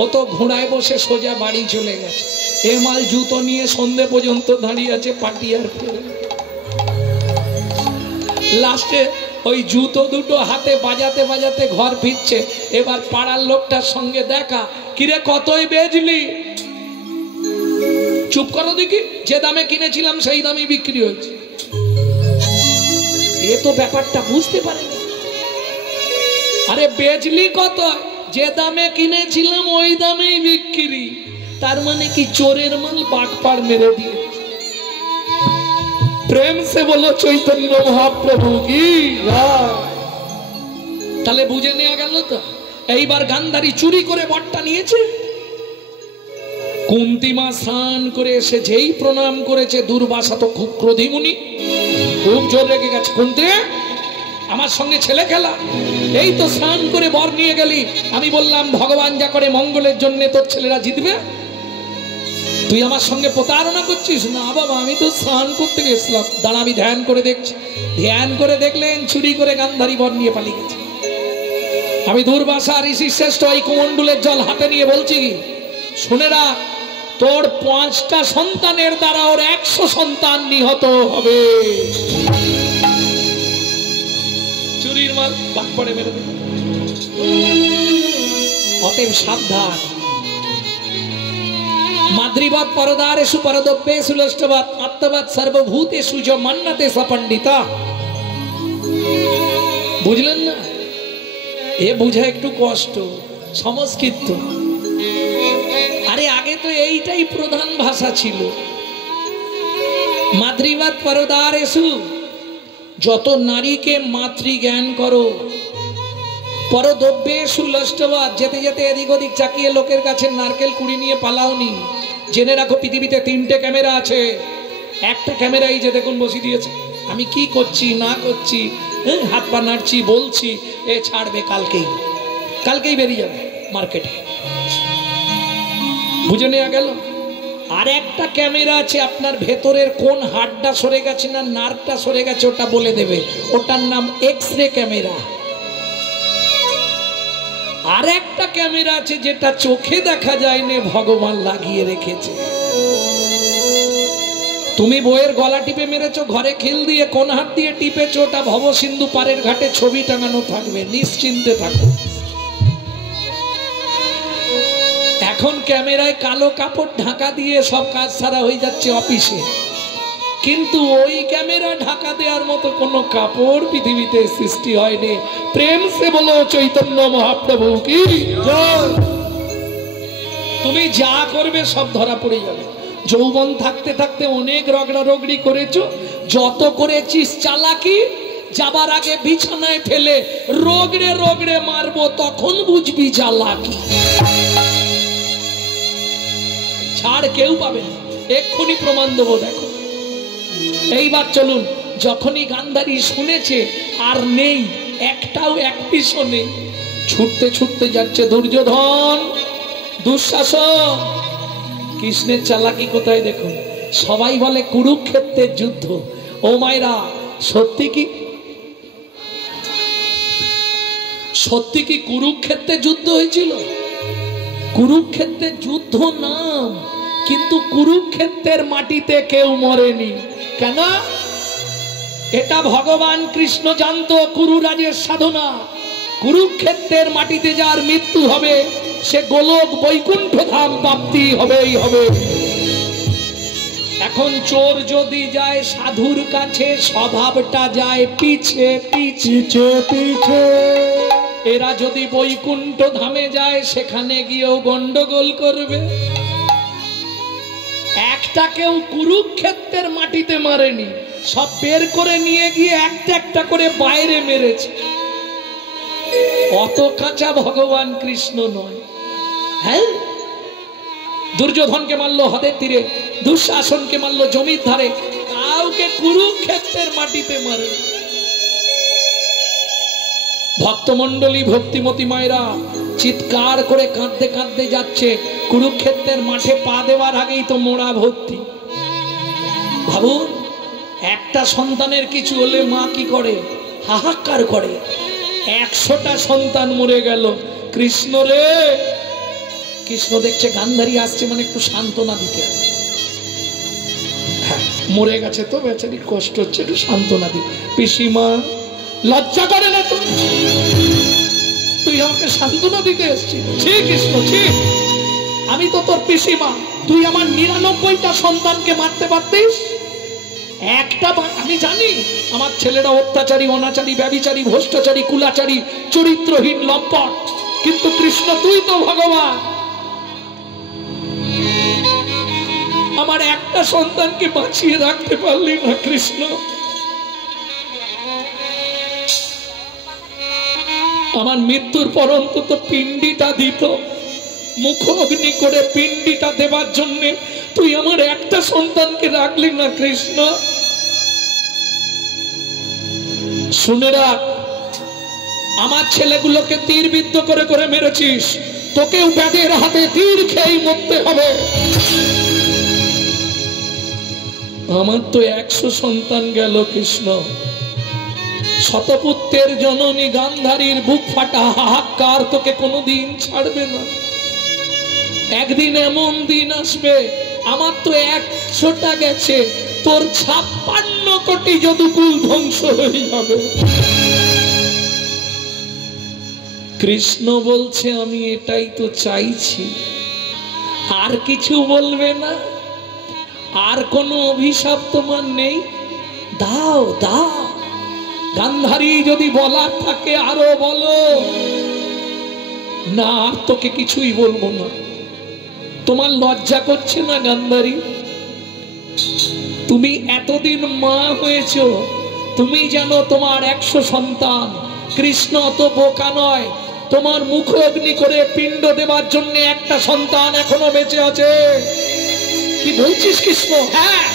ও তো ঘোড়ায় বসে সোজা বাড়ি চলে গেছে। এ মাল জুতো নিয়ে সন্ধে পর্যন্ত দাঁড়িয়ে আছে পাটিয়ার করে। লাস্টে ওই জুতো দুটো হাতে বাজাতে বাজাতে ঘর ফিরছে। এবার পাড়ার লোকটার সঙ্গে দেখা, কিরে কতই বেচলি? চুপ করো দেখি, যে দামে কিনেছিলাম সেই দামে বিক্রি হয়েছে। এ তো ব্যাপারটা বুঝতে পারেনি। আরে বেচলি কত? যে দামে কিনেছিলাম ওই দামেই বিক্রি। তার মানে কি চোরের মাল বাঘপাড় মেরে দিয়ে। প্রেম সে বলো চৈতন্য মহাপ্রভু কি। তাহলে বুঝে নেওয়া গেল তো। এইবার গান্ধারী চুরি করে বরটা নিয়েছে। কুন্তিমা স্নান করে এসে যেই প্রণাম করেছে, দুর্বাসা তো খুব ক্রোধী মুনি, খুব জোর রেগে গেছে। কুন্তি, আমার সঙ্গে ছেলে খেলা? এই তো স্নান করে বর নিয়ে গেলি, আমি বললাম ভগবান যা করে মঙ্গলের জন্য তোর ছেলেরা জিতবে, তুই আমার সঙ্গে প্রতারণা করছিস। না বাবা, আমি তো স্নান করতে গেছিলাম। দাঁড়া, আমি ধ্যান করে দেখছি। ধ্যান করে দেখলেন চুরি করে গান্ধারী বর নিয়ে পালিয়ে গেছে। আমি দুর্বাসা ঋষি শ্রেষ্ঠ এই কুমণ্ডলের জল হাতে নিয়ে বলছি, শুনে রাখ, তোর 5টা সন্তানের দ্বারা ওর 100 সন্তান নিহত হবে। চুরির মাল বাদ পড়ে মেরে দেবে। অতএব সাবধান। মাদ্রিবাদ পরদারেষু পরদব্যেষু লষ্টবাদ আত্মবাদ সর্বভূতেষু য মন্নতে স পণ্ডিতা। বুঝলেন না? এ বুঝা একটু কষ্ট, সংস্কৃত। আরে আগে তো এইটাই প্রধান ভাষা ছিল। মাদ্রিবাদ পরদারেষু, যত নারীকে মাতৃ জ্ঞান করো। পরদব্যেষু লষ্টবাদ, যেতে যেতে এদিক ওদিক চাকিয়ে লোকের কাছে নারকেল কুড়ি নিয়ে পালাওনি। জেনে রাখো পৃথিবীতে 3টে ক্যামেরা আছে। একটা ক্যামেরা এই যে দেখুন বসিয়ে দিয়েছে, আমি কি করছি না করছি, হাত পা নাড়ছি, বলছি, এ ছাড়বে কালকেই বেরিয়ে যাবে মার্কেটে। বুঝে নেওয়া গেল? আর একটা ক্যামেরা আছে, আপনার ভেতরের কোন হাড়টা সরে গেছে না নার্ভটা সরে গেছে ওটা বলে দেবে, ওটার নাম এক্স-রে ক্যামেরা। আর একটা ক্যামেরা আছে যেটা চোখে দেখা যায় না, ভগবান লাগিয়ে রেখেছে। তুমি বইয়ের গলা টিপে মেরেছো, ঘরে খিল দিয়ে কোন হাত দিয়ে টিপেছো, ওটা ভবসিন্ধু পারের ঘাটে ছবি টাঙানো থাকবে, নিশ্চিন্তে থাকো। এখন ক্যামেরায় কালো কাপড় ঢাকা দিয়ে সব কাজ সারা হয়ে যাচ্ছে অফিসে, কিন্তু ওই ক্যামেরা ঢাকা দেওয়ার মতো কোনো কাপড় পৃথিবীতে সৃষ্টি হয়নি। প্রেম সে বলো চৈতন্য মহাপ্রভু কি। তুমি যা করবে সব ধরা পড়ে যাবে। যৌবন থাকতে থাকতে অনেক রগড়া রগড়ি করেছো, যত করেছিস চালাকি, যাবার আগে বিছানায় ফেলে রগড়ে রগড়ে মারবো, তখন বুঝবি চালাকি। ছাড় কেউ পাবে না, এক্ষুনি প্রমাণ দেবো, দেখো। এইবার চলুন, যখনই গান্ধারী শুনেছে আর নেই, একটাও এক পিছু নেই, ছুটতে ছুটতে যাচ্ছে দুর্যোধন, দুঃশাসন। কৃষ্ণের চালাকি কোথায় দেখুন। সবাই বলে কুরুক্ষেত্রের যুদ্ধ। ও মায়েরা, সত্যি কি কুরুক্ষেত্রের যুদ্ধ হয়েছিল? কুরুক্ষেত্রের যুদ্ধ নাম, কিন্তু কুরুক্ষেত্রের মাটিতে কেউ মরেনি। কেন? এটা ভগবান কৃষ্ণ জানতো কুরুরাজের সাধনা। কুরুক্ষেত্রের মাটিতে যার মৃত্যু হবে সে গোলক বৈকুণ্ঠ ধাম প্রাপ্তি হবেই হবে। এখন চোর যদি যায় সাধুর কাছে স্বভাবটা যায় পিছে পিছে পিছে। এরা যদি বৈকুণ্ঠ ধামে যায় সেখানে গিয়েও গন্ডগোল করবে। একটা কেউ কুরুক্ষেত্রের মাটিতে মারেনি, সব বের করে নিয়ে গিয়ে একটা একটা করে বাইরে মেরেছে। অত কাঁচা ভগবান কৃষ্ণ নয়। হ্যাঁ, দুর্যোধনকে মারলো হ্রদের তীরে, দুঃশাসনকে মারলো জমির ধারে, কাউকে কুরুক্ষেত্রের মাটিতে মারে। ভক্তমন্ডলী ভক্তিমতী মায়েরা চিৎকার করে কাঁদতে কাঁদতে যাচ্ছে, কুরুক্ষেত্রের মাঠে পা দেওয়ার আগেই তো মোড়া ভর্তি। ভাবুন, একটা সন্তানের কিছু হলে মা কি করে? হাহাকার করে। 100টা সন্তান মরে গেল। কৃষ্ণ রে, কৃষ্ণ দেখছে গান্ধারী আসছে, মানে একটু সান্ত্বনা দিতে। হ্যাঁ, মরে গেছে তো বেচারি, কষ্ট হচ্ছে, একটু সান্ত্বনা দি। পিসিমা লজ্জা করে না তো? তুই আমাকে সান্ত্বনা দিতে এসছিস? ঠিক কৃষ্ণ, ঠিক। আমি তো তোর পিসিমা, তুই আমার 99টা সন্তানকে মারতে পারতিস। একটা আমি জানি আমার ছেলেরা অত্যাচারী, অনাচারী, ব্যভিচারী, ভ্রষ্টাচারী, কুলাচারী, চরিত্রহীন, লম্পট, কিন্তু কৃষ্ণ তুই তো ভগবান। আমার একটা সন্তানকে বাঁচিয়ে রাখতে পারলি না কৃষ্ণ। আমার মৃত্যুর পর অন্তত পিণ্ডিটা দিত, মুখ অগ্নি করে পিণ্ডিটা দেবার জন্য তুই আমার একটা সন্তানকে রাখলি না কৃষ্ণ। শুনে রাখ, আমার ছেলেগুলোকে তীরবিদ্ধ করে করে মেরেছিস, তোকেও ব্যাধের হাতে তীর খেয়েই মরতে হবে। আমার তো 100 সন্তান গেল কৃষ্ণ। শতপুত্রের জননী গান্ধারীর বুক ফাটা হাহাকার তোকে কোনোদিন ছাড়বে না। একদিন এমন দিন আসবে, আমার তো 100টা গেছে, তোর 56 কোটি যদুকুল ধ্বংস হয়ে যাবে। কৃষ্ণ বলছে আমি এটাই তো চাইছি, আর কিছু বলবে না, আর কোনো অভিশাপ তোমার নেই, দাও দাও। গান্ধারী যদি বলার থাকে আরো বলো না, আর তোকে কিছুই বলবো না। তোমার লজ্জা করছে না গান্ধারী? তুমি এতদিন মা হয়েছ, তুমি জানো তোমার 100 সন্তান। কৃষ্ণ অত বোকা নয়, তোমার মুখ অগ্নি করে পিণ্ড দেবার জন্য একটা সন্তান এখনো বেঁচে আছে। কি বলছিস কৃষ্ণ? হ্যাঁ,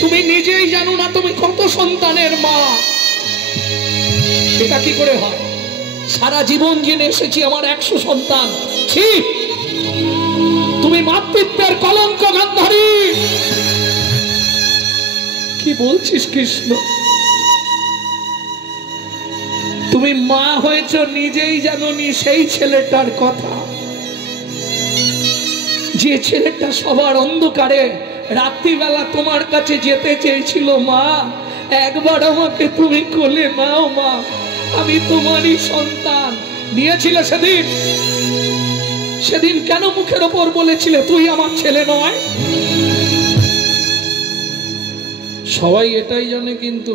তুমি নিজেই জানো না তুমি কত সন্তানের মা। এটা কি করে হয়? সারা জীবন জেনে এসেছি আমার 100 সন্তান। ঠিক, তুমি মাতৃত্বের কলঙ্ক গান্ধারী। কি বলছিস কৃষ্ণ? তুমি মা হয়েছ নিজেই জানোনি সেই ছেলেটার কথা, যে ছেলেটা সবার অন্ধকারে রাত্রিবেলা তোমার কাছে যেতে চেয়েছিল। মা, একবার আমাকে তুমি কোলে নাও মা, আমি তোমারই সন্তান। নিয়েছিলে সেদিন? সেদিন কেন মুখের ওপর বলেছিলে তুই আমার ছেলে নয়? সবাই এটাই জানে, কিন্তু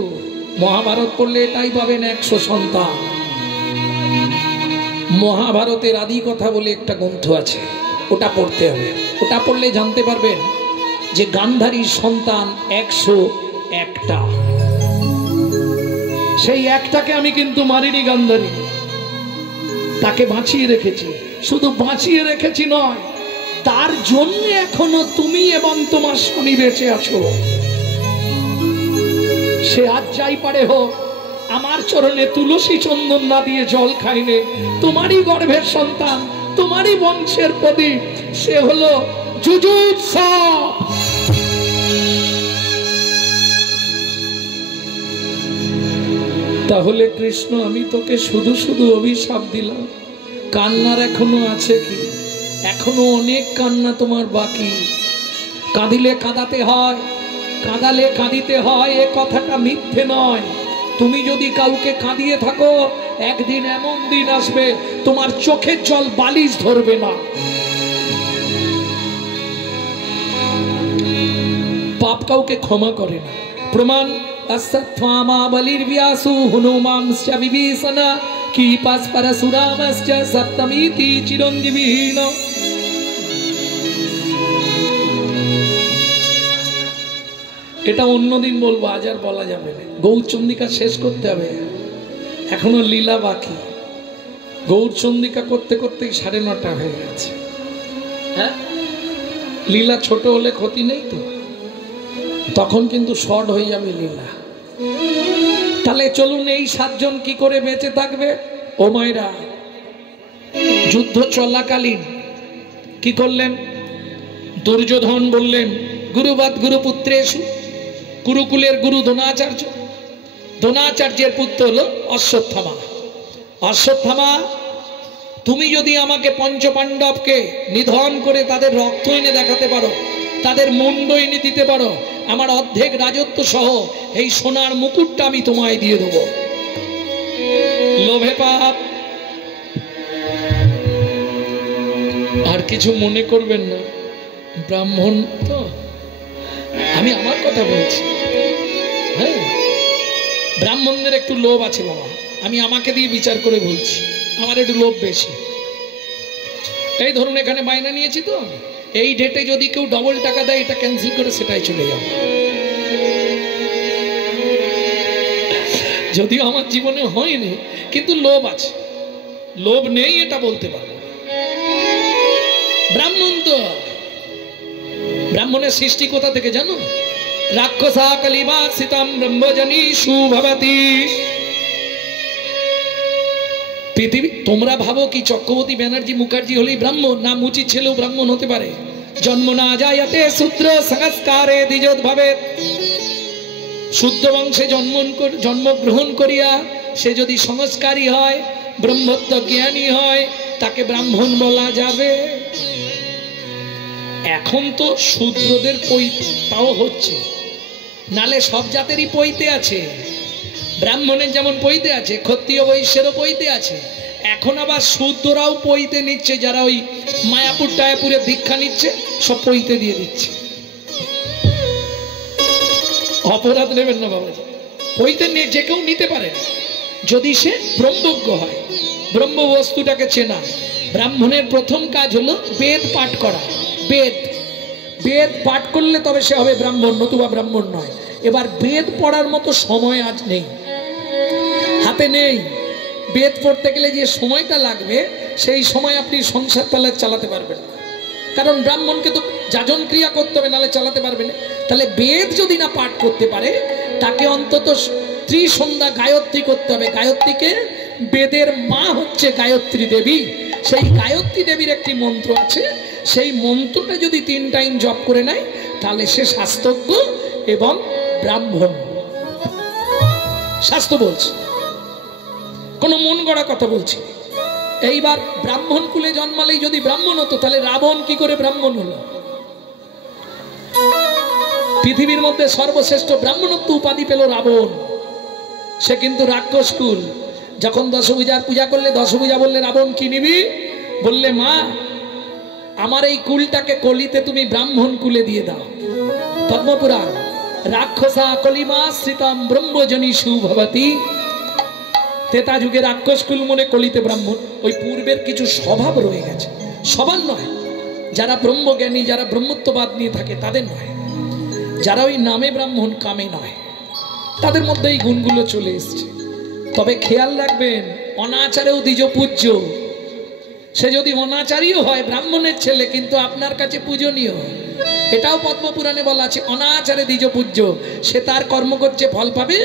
মহাভারত পড়লে এটাই পাবেন 100 সন্তান। মহাভারতের আদি কথা বলে একটা গ্রন্থ আছে, ওটা পড়তে হবে। ওটা পড়লে জানতে পারবেন যে গান্ধারীর সন্তান 101টা। সেই একটাকে আমি কিন্তু মারিনি গান্ধারী, তাকে বাঁচিয়ে রেখেছি। শুধু বাঁচিয়ে রেখেছি নয়, তার জন্য এখনো তুমি এবং তোমার স্বামী বেঁচে আছো। সে আজ যাই পারে হোক, আমার চরণে তুলসী চন্দন না দিয়ে জল খাইনে। তোমারই গর্ভের সন্তান, তোমারই বংশের প্রদীপ, সে হলো যুযুৎসব। তাহলে কৃষ্ণ আমি তোকে শুধু শুধু অভিশাপ দিলাম? কান্নার এখনো আছে কি? এখনো অনেক কান্না তোমার বাকি। কাঁদিলে কাঁদাতে হয়, কাঁদালে কাঁদিতে হয় এ কথাটা মিথ্যে নয়। তুমি যদি কাউকে কাঁদিয়ে থাকো, একদিন এমন দিন আসবে তোমার চোখের জল বালিশ ধরবে না। পাপ কাউকে ক্ষমা করে না। প্রমাণ অশ্বত্থামা বলির ব্যাসু হনুমাংশ্চ বিভীষণ কীপাস পরশুরামশ্চ সপ্তমীতি চিরঞ্জীবিহীন। এটা অন্যদিন বলবো, আজ আর বলা যাবে না। গৌরচন্দিকা শেষ করতে হবে, এখনো লীলা বাকি। গৌরচন্দিকা করতে করতেই 9:30 হয়ে গেছে। হ্যাঁ, লীলা ছোট হলে ক্ষতি নেই তো, তখন কিন্তু শর্ট হয়ে যাবে লীলা। তাহলে চলুন, এই 7 জন কি করে বেঁচে থাকবে? ও মায়েরা, যুদ্ধ চলাকালীন কি করলেন? দুর্যোধন বললেন গুরুবৎ গুরুপুত্রেষু, গুরুকুলের গুরু দ্রোণাচার্য, দ্রোণাচার্যের পুত্র হলো অশ্বত্থামা। অশ্বত্থামা, তুমি যদি আমাকে পঞ্চপাণ্ডবকে নিধন করে তাদের রক্ত এনে দেখাতে পারো, তাদের মুন্ড এনে দিতে পারো, আমার অর্ধেক রাজত্ব সহ এই সোনার মুকুটটা আমি তোমায় দিয়ে দেবো। লোভে পাপ। আর কিছু মনে করবেন না, ব্রাহ্মণ তো, আমি আমার কথা বলছি। হ্যাঁ, ব্রাহ্মণদের একটু লোভ আছে বাবা, আমি আমাকে দিয়ে বিচার করে বলছি, আমার একটু লোভ বেশি। এই ধরুন, এখানে বায়না নিয়েছি তো, এই ডেটে যদি কেউ ডবল টাকা দেয়, এটা ক্যান্সেল করে সেটাই চলে যাবে। যদিও আমার জীবনে হয়নি, কিন্তু লোভ আছে। লোভ নেই এটা বলতে পারবো। ব্রাহ্মণ তো, ব্রাহ্মণের সৃষ্টি কোথা থেকে জানো? রাক্ষসা কলিবা সীতাম ব্রহ্মজনী সুভবতী। পৃথিবী, তোমরা ভাবো কি চক্রবর্তী ব্যানার্জি মুখার্জি হলেই ব্রাহ্মণ? না, মুচির ছেলেও ব্রাহ্মণ হতে পারে। জন্ম না যায়তে শূদ্র সংস্কারে দ্বিজোদ্ভবে। শুদ্ধ বংশে জন্মগ্রহণ করিয়া সে যদি সংস্কারী হয়, ব্রহ্মত্ব জ্ঞানী হয়, তাকে ব্রাহ্মণ বলা যাবে। এখন তো শূদ্রদের পৈতাও হচ্ছে, নালে সব জাতেরই পৈতে আছে। ব্রাহ্মণের যেমন পৈতে আছে, ক্ষত্রিয় বৈশ্যেরও পৈতে আছে। এখন আবার শূদ্ররাও পৈতে নিচ্ছে, যারা ওই মায়াপুর টায়াপুরে দীক্ষা নিচ্ছে, সব পৈতে দিয়ে দিচ্ছে। অপরাধ নেবেন না বাবাজি, পৈতে নিয়ে যে কেউ নিতে পারে, যদি সে ব্রহ্মজ্ঞ হয়, ব্রহ্ম বস্তুটাকে চেনা। ব্রাহ্মণের প্রথম কাজ হলো বেদ পাঠ করা। বেদ পাঠ করলে তবে সে হবে ব্রাহ্মণ, নতুবা ব্রাহ্মণ নয়। এবার বেদ পড়ার মতো সময় আজ নেই, হাতে নেই। বেদ পড়তে গেলে যে সময়টা লাগবে, সেই সময় আপনি সংসার তাহলে চালাতে পারবেন না, কারণ ব্রাহ্মণকে তো যাজন ক্রিয়া করতে হবে, নাহলে চালাতে পারবে না। তাহলে বেদ যদি না পাঠ করতে পারে, তাকে অন্তত ত্রিসন্ধ্যা গায়ত্রী করতে হবে। গায়ত্রীকে, বেদের মা হচ্ছে গায়ত্রী দেবী। সেই গায়ত্রী দেবীর একটি মন্ত্র আছে, সেই মন্ত্রটা যদি 3 টাইম জপ করে নেয়, তাহলে সে শাস্ত্রজ্ঞ এবং ব্রাহ্মণ। শাস্ত্র বলছে, কোনো মন গড়া কথা বলছি। এইবার ব্রাহ্মণ কুলে জন্মালেই যদি ব্রাহ্মণ হতো, তাহলে রাবণ কি করে ব্রাহ্মণ হলো? পৃথিবীর মধ্যে সর্বশ্রেষ্ঠ ব্রাহ্মণত্ব উপাধি পেল রাবণ। সে কিন্তু রাক্ষস কুল। যখন দশভুজার পূজা করলে, দশভুজা বললে রাবণ কি নিবি? বললে মা, আমার এই কুলটাকে কলিতে তুমি ব্রাহ্মণ কুলে দিয়ে দাও। পদ্মপুরাণ, রাক্ষসা কলিমাশ্রিতাম ব্রহ্মজনী সুভবতী। তেতা যুগে রাক্ষস কুল মনে, কলিতে ব্রাহ্মণ। ওই পূর্বের কিছু স্বভাব রয়ে গেছে, সবার নয়। যারা ব্রহ্মজ্ঞানী, যারা ব্রহ্মত্ববাদ নিয়ে থাকে, তাদের নয়। যারা ওই নামে ব্রাহ্মণ, কামে নয়, তাদের মধ্যে এই গুণগুলো চলে এসছে। তবে খেয়াল রাখবেন, অনাচারেও দ্বিজ পূজ্য। সে যদি অনাচারীও হয়, ব্রাহ্মণের ছেলে, কিন্তু আপনার কাছে পূজনীয়। এটাও পদ্মপুরাণে বলা আছে, অনাচারে দ্বিজ পূজ্য। সে তার কর্ম করছে, ফল পাবে।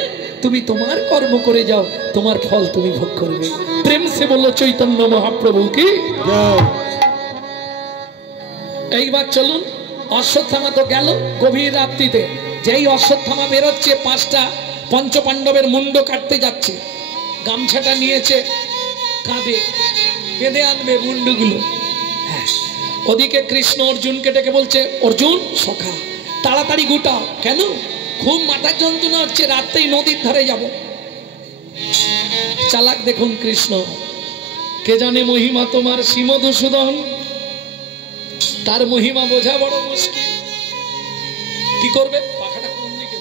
তুমি তোমার কর্ম করে যাও, তোমার ফল তুমি ভোগ করবে। প্রেম সে বললো চৈতন্য মহাপ্রভু কি। এইবার চলুন, অশ্বত্থামা তো গেল গভীর রাত্রিতে। যেই অশ্বত্থামা বেরোচ্ছে, 5টা পঞ্চপাণ্ডবের মুন্ড কাটতে যাচ্ছে, গামছাটা নিয়েছে কাঁধে, বেঁধে আনবে মুন্ডগুলো। ওদিকে কৃষ্ণ অর্জুনকে ডেকে বলছে, অর্জুন সখা, তাড়াতাড়ি গোটাও। কেন? খুব মাথার যন্ত্রণা হচ্ছে, রাত্রেই নদীর ধারে যাব। চালাক দেখুন কৃষ্ণ, কে জানে মহিমা তোমার শ্রীমধুসূদন, তার মহিমা বোঝা বড় মুশকিল। কি করবে? পাখাটা কোন দিকে?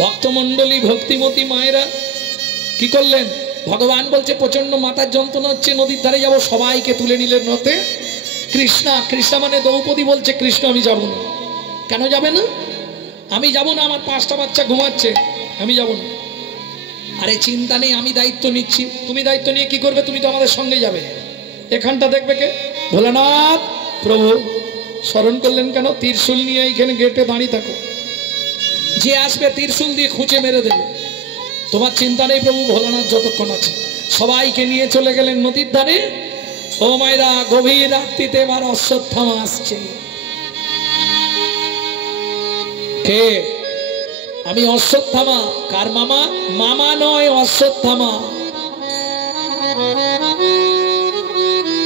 ভক্তমন্ডলী, ভক্তিমতী মায়েরা কি করলেন? ভগবান বলছে প্রচন্ড মাথার যন্ত্রণা হচ্ছে, নদীর ধারে যাব। সবাইকে তুলে নিলেন রথে। কৃষ্ণা মানে দ্রৌপদী বলছে, কৃষ্ণ আমি যাব না। কেন যাবে না? আমি যাব না, আমার 5টা বাচ্চা ঘুমাচ্ছে, আমি যাব না। আরে চিন্তা নেই, আমি দায়িত্ব নিচ্ছি। তুমি দায়িত্ব নিয়ে কি করবে? তুমি তো আমাদের সঙ্গে যাবে। এখানটা দেখবে কে? ভোলানাথ প্রভু স্মরণ করলেন কেন? ত্রিশূল নিয়ে এইখানে গেটে দাঁড়িয়ে থাকো, যে আসবে ত্রিশূল দিয়ে খুঁচে মেরে দেবে। তোমার চিন্তা নেই প্রভু, ভোলানাথ যতক্ষণ আছে। সবাইকে নিয়ে চলে গেলেন নদীর ধারে। ও মায়েরা, গভীর রাত্রিতে এবার অশ্বত্থামা আসছে। কে? আমি অশ্বত্থামা। কার মামা? মামা নয়, অশ্বত্থামা,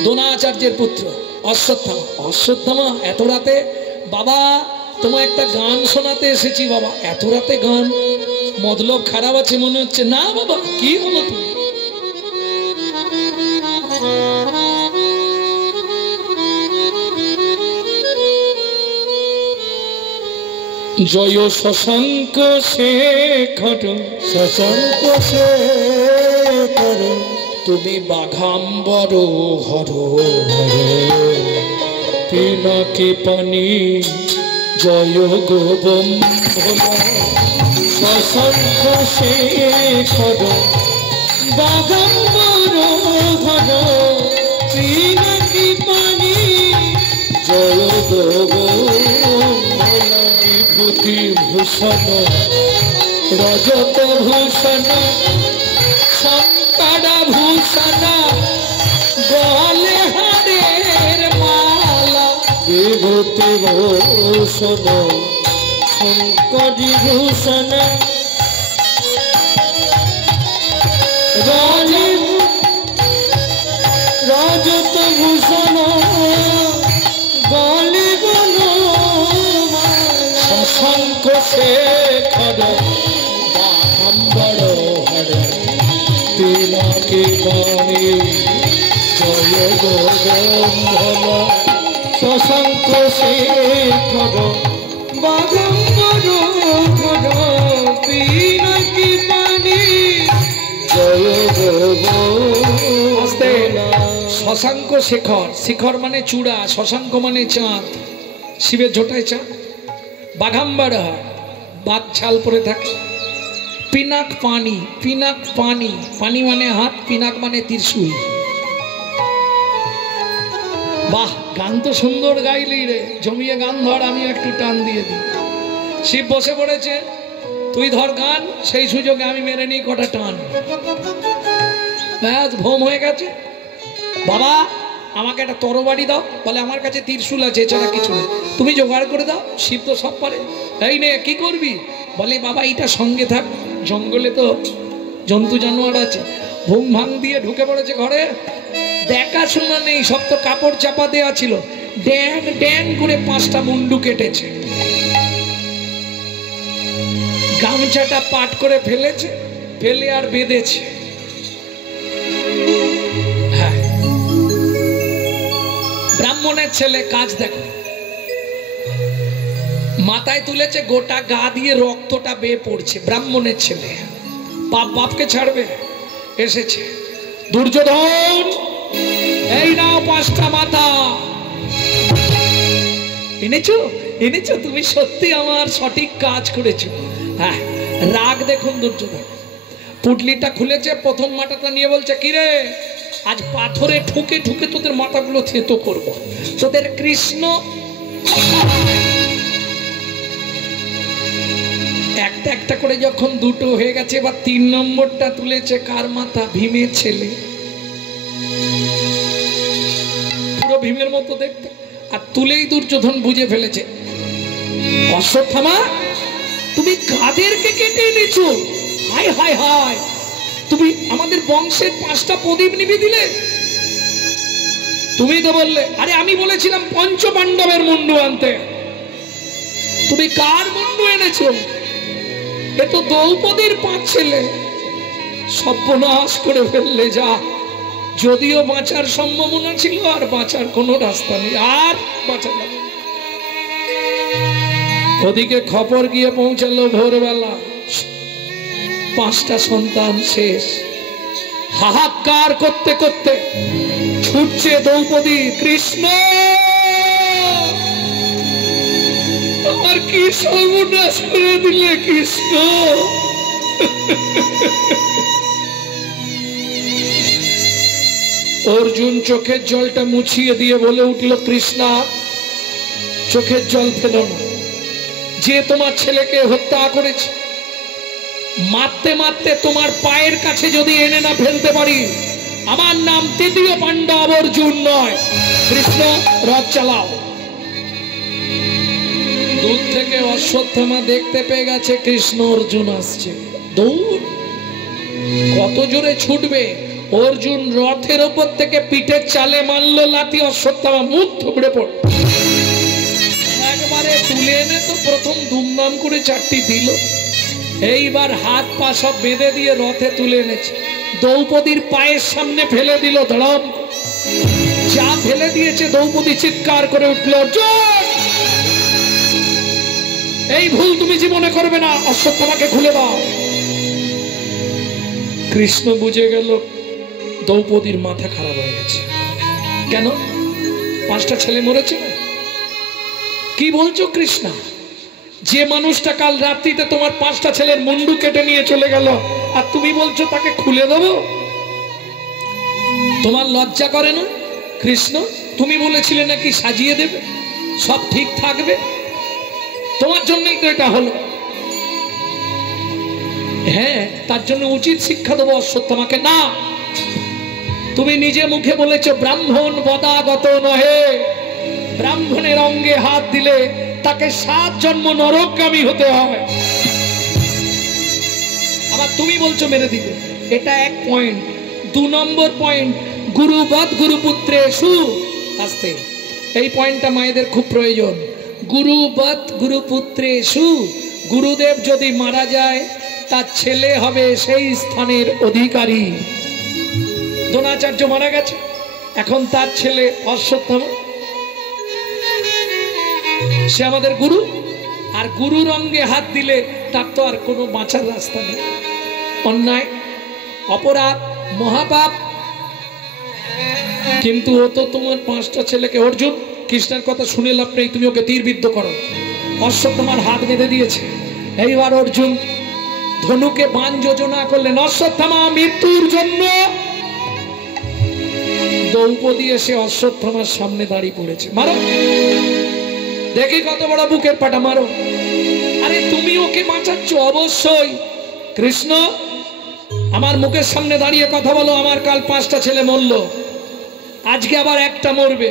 দ্রোণাচার্যের পুত্র অশ্বত্থামা। অশ্বত্থামা এত রাতে? বাবা তোমার একটা গান শোনাতে এসেছি। বাবা এত রাতে গান? মতলব খারাপ আছে মনে হচ্ছে। না বাবা, কি হলো তুমি? জয় শশাঙ্ক শেখর, শশাঙ্ক শেখর, তুমি বাঘাম্বর হর, পিনাকি পানি জয় গোবম্ভল। শশাঙ্ক শেখর, বাঘাম্বর হর, পিনাকি পানি জয় গোবম্ভল। বিভূতি ভূষণ রজত ভূষণ, শঙ্করা ভূষণ, গলে হারের মালা। বিভূতি ভূষণ শঙ্করী ভূষণ, রজত ভূষণ গলে গলো। শশাঙ্ক শেখর, বাঘাম্বর হর, পিনাকি পানি জয় গোবম্ভল। শশাঙ্ক শেখর, বাঘাম্বর হর, পিনাকি পানি জয় গোবম্ভল। শশাঙ্ক শেখর, শিখর মানে চূড়া, শশাঙ্ক মানে চাঁদ, শিবের ঝোটায় চাঁদ। বাঘাম্বর হয়, বাঘ ছাল পরে থাকে। পিনাক পানি, পিনাক পানি, পানি মানে হাত, পিনাক মানে ত্রিশূল। বাহ, গান তো সুন্দর গাইলি রে, জমিয়ে গান ধর, আমি একটু টান দিয়ে দিই। শিব বসে পড়েছে, তুই ধর গান, সেই সুযোগে আমি মেরে নিই কটা টান। ব্যাস, ভোম হয়ে গেছে। বাবা আমাকে একটা তরবারি দাও। বলে আমার কাছে ত্রিশূল আছে, এছাড়া কিছু নেই, তুমি জোগাড় করে দাও। শিব তো সব পারে। এই নে, কি করবি? বলে বাবা এইটা সঙ্গে থাক, জঙ্গলে তো জন্তু জানোয়ার আছে। ভুম ভাং দিয়ে ঢুকে পড়েছে ঘরে, দেখাশোনা নেই, সব তো কাপড় চাপা দেওয়া ছিল। ড্যাং ড্যাং করে 5টা মুন্ডু কেটেছে, গামছাটা পাট করে ফেলেছে, ফেলে আর বেঁধেছে। হ্যাঁ, ব্রাহ্মণের ছেলে, কাজ দেখো। মাথায় তুলেছে, গোটা গা দিয়ে রক্তটা বেয়ে পড়ছে। ব্রাহ্মণের ছেলে, বাপকে ছাড়বে? এসেছে দুর্যোধন, এই নাও 5টা মাথা। এনেছো? এনেছো? তুমি সত্যি আমার সঠিক কাজ করেছো। হ্যাঁ, রাগ দেখুন দুর্যোধন। পুটলিটা খুলেছে, প্রথম মাথাটা নিয়ে বলছে, কিরে আজ পাথরে ঠুকে ঠুকে তোদের মাথাগুলো থেতো করবো, তোদের কৃষ্ণ। একটা একটা করে যখন 2টো হয়ে গেছে, এবার 3 নম্বরটা তুলেছে। কার মাথা? ভীমের ছেলে, পুরো ভীমের মতো দেখতে। আর তুলেই দুর্যোধন বুঝে ফেলেছে, অশ্বত্থামা তুমি কাদেরকে কেটে এনেছো? হায় হায় হায়, তুমি আমাদের বংশের 5টা প্রদীপ নিভে দিলে। তুমি তো বললে, আরে আমি বলেছিলাম পঞ্চ পাণ্ডবের মুন্ডু আনতে, তুমি কার মুন্ডু এনেছো? এ তো দ্রৌপদীর 5 ছেলে। সর্বনাশ করে ফেললে। যা, যদিও বাঁচার সম্ভাবনা ছিল, আর বাঁচার কোনো রাস্তা নেই, আর বাঁচা যাবে। ওদিকে খবর গিয়ে পৌঁছালো ভোরবেলা, 5টা সন্তান শেষ। হাহাকার করতে করতে ছুটছে দ্রৌপদী, কৃষ্ণ আমার কি সর্বনাশ করে দিলে কৃষ্ণ। অর্জুন চোখের জলটা মুছিয়ে দিয়ে বলে উঠল, কৃষ্ণা চোখের জল ফেলো না। যে তোমার ছেলেকে হত্যা করেছে, মারতে মারতে তোমার পায়ের কাছে যদি এনে না ফেলতে পারি, আমার নাম তৃতীয় পাণ্ডব অর্জুন নয়। কৃষ্ণ রথ চালাও। দূর থেকে অশ্বত্থামা দেখতে পেয়ে গেছে কৃষ্ণ অর্জুন আসছে। দৌড়, কত জোরে ছুটবে। অর্জুন রথের ওপর থেকে পিঠের চালে মারলো লাথি, অশ্বত্থামা মুখ থুবড়ে পড়ল। একবারে তুলে এনে তো প্রথম ধুমধাম করে 4টি দিল। এইবার হাত পা সব বেঁধে দিয়ে রথে তুলে এনেছে। দ্রৌপদীর পায়ের সামনে ফেলে দিল, ধড়ম। যা ফেলে দিয়েছে, দ্রৌপদী চিৎকার করে উঠল, এই ভুল তুমি জীবনে করবে না, অশ্বত্থামাকে খুলে দাও। কৃষ্ণ বুঝে গেল দ্রৌপদীর মাথা খারাপ হয়ে গেছে। কেন? 5টা ছেলে মরেছে না? কি বলছো কৃষ্ণা? যে মানুষটা কাল রাত্রিতে তোমার 5টা ছেলের মুন্ডু কেটে নিয়ে চলে গেল, আর তুমি বলছো তাকে খুলে দেবো? তোমার লজ্জা করে না কৃষ্ণ? তুমি বলেছিলে নাকি সাজিয়ে দেবে, সব ঠিক থাকবে, তোমার জন্যই তো এটা হলো। হ্যাঁ, তার জন্য উচিত শিক্ষা দেবো অশ্বত্থামাকে। না, তুমি নিজে মুখে বলেছো ব্রাহ্মণ বদাগত নহে, ব্রাহ্মণের অঙ্গে হাত দিলে তাকে 7 জন্ম নরকগামী হতে হয়। আবার তুমি বলছো মেরে দিতে। এটা 1 পয়েন্ট। 2 নম্বর পয়েন্ট, গুরুবৎ গুরুপুত্রেষু। আস্তে, এই পয়েন্টটা মায়েদের খুব প্রয়োজন। গুরুবৎ গুরুপুত্রেষু, গুরুদেব যদি মারা যায়, তার ছেলে হবে সেই স্থানের অধিকারী। দ্রোণাচার্য মারা গেছে, এখন তার ছেলে অশ্বত্থামা, সে আমাদের গুরু। আর গুরুর অঙ্গে হাত দিলে তার তো আর কোনো বাঁচার রাস্তা নেই। অন্যায়, অপরাধ, মহাপাপ। কিন্তু ও তো তোমার 5টা ছেলেকে, অর্জুন কৃষ্ণের কথা শুনে লাভ নেই, তুমি ওকে তীরবিদ্ধ করো। অশ্বত্থামার হাত বেঁধে দিয়েছে। এইবার অর্জুন ধনুকে বাণ যোজনা করলেন, অশ্বত্থামা মৃত্যুর জন্য। দ্রৌপদী এসে অশ্বত্থামার সামনে দাঁড়িয়ে পড়েছে, মারো দেখি কত বড় বুকের পাটা, মারো। আরে তুমি ওকে বাঁচাচ্ছ? অবশ্যই। কৃষ্ণ, আমার মুখের সামনে দাঁড়িয়ে কথা বলো, আমার কাল 5টা ছেলে মরল, আজকে আবার একটা মরবে।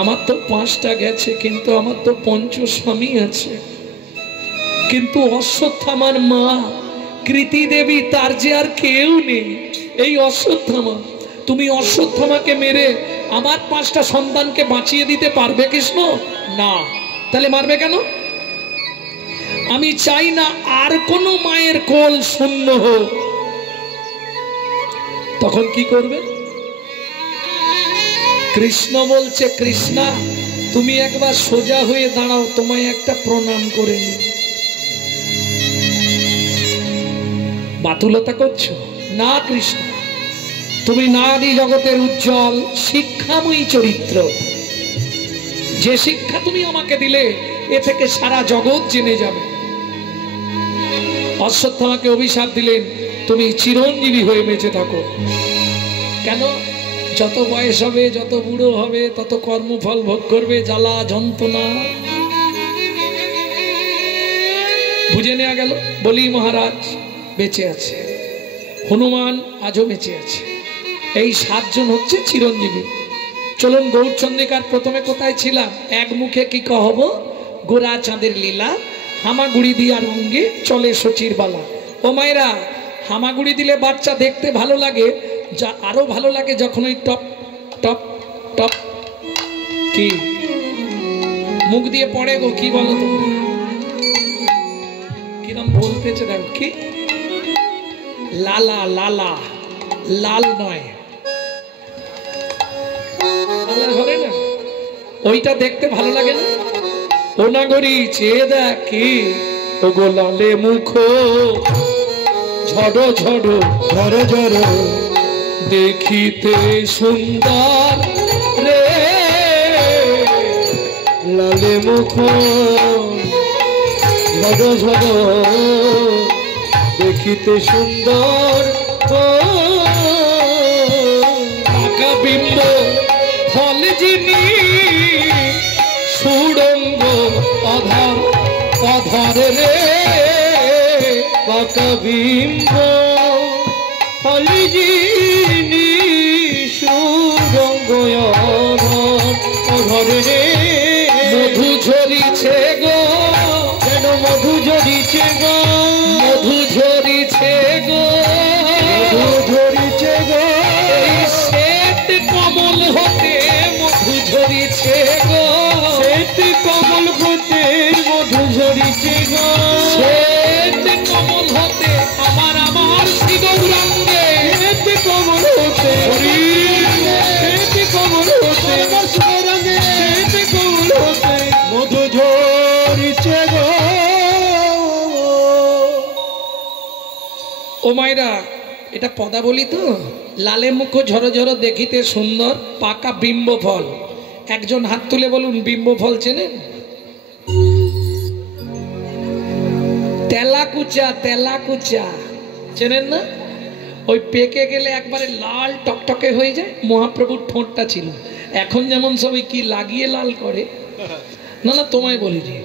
আমার তো 5টা গেছে, কিন্তু আমার তো পঞ্চস্বামী আছে। কিন্তু অশ্বত্থামার মা কৃতি দেবী, তার যে আর কেউ নেই, এই অশ্বত্থামা। তুমি অশ্বত্থামাকে মেরে আমার 5টা সন্তানকে বাঁচিয়ে দিতে পারবে কৃষ্ণ? না। তাহলে মারবে কেন? আমি চাই না আর কোনো মায়ের কোল শূন্য হোক। তখন কি করবে? কৃষ্ণ বলছে, কৃষ্ণা তুমি একবার সোজা হয়ে দাঁড়াও, তোমায় একটা প্রণাম করে নি। বাতুলতা করছো? না কৃষ্ণ, তুমি নারী জগতের উজ্জ্বল শিক্ষাময়ী চরিত্র। যে শিক্ষা তুমি আমাকে দিলে, এ থেকে সারা জগৎ জেনে যাবে। অশ্বত্থামাকে অভিশাপ দিলেন, তুমি চিরঞ্জীবী হয়ে বেঁচে থাকো। কেন? যত বয়স হবে, যত বুড়ো হবে, তত কর্মফল ভোগ করবে, জ্বালা যন্ত্রণা। বুঝে নেওয়া গেল। বলি মহারাজ বেঁচে আছে, হনুমান আজও বেঁচে আছে, এই 7 জন হচ্ছে চিরঞ্জীবী। চলুন গৌরচন্দ্রিকার প্রথমে কোথায় ছিলাম? এক মুখে কি কহব, গোরা চাঁদের লীলা, হামাগুড়ি দিয়ার অঙ্গে চলে শচীর বালা। ও মায়েরা, হামাগুড়ি দিলে বাচ্চা দেখতে ভালো লাগে, যা আরো ভালো লাগে যখন ওই টপ টপ টপ কি মুখ দিয়ে পড়ে গো, কি বলো তোমরা? কিরম বলতেছে দেখো, কি লালা লালা, লাল নয়, লালা ধরে না, ওইটা দেখতে ভালো লাগে না? ও নাগরি চেয়ে দেখ, কি ওগো লালে মুখ ঝড়ো ঝড়ো ঝড়ো ঝড়ো দেখিতে সুন্দর রে, লালে মুখ ঝড়ো ঝড়ো দেখিতে সুন্দর, পাকা বিম্ব ফল যিনি সুড়ঙ্গ অধর অধর রে, পাকা বিম্ব ফলি যিনি সুরঙ্গ অধরে রে, মধু ঝরিছে গো, যেন মধু ঝরিছে গো, মধু ঝরিছে গো, মধু ঝরিছে গো, এই শ্বেত কমল হতে মধু ঝরিছে গো, শ্বেত কমল হতে মধু ঝরিছে গো, শ্বেত কমল হতে আমার আমার শ্রীগৌরাঙ্গে, শ্বেত কমল হতে শ্বেত কমল হতে শ্বেত কমল হতে মধু ঝরিছে গো। ও মায়েরা, এটা পদাবলী তো। লালে মুখ ঝরো ঝরো দেখিতে সুন্দর, পাকা বিম্ব ফল। একজন হাত তুলে বলুন, বিম্ব ফল চেনেন? তেলাকুচা, তেলাকুচা চেনেন না? ওই পেকে গেলে একবারে লাল টকটকে হয়ে যায়। মহাপ্রভুর ঠোঁটটা ছিল, এখন যেমন সবাই কি লাগিয়ে লাল করে, না না তোমায় বলি রে,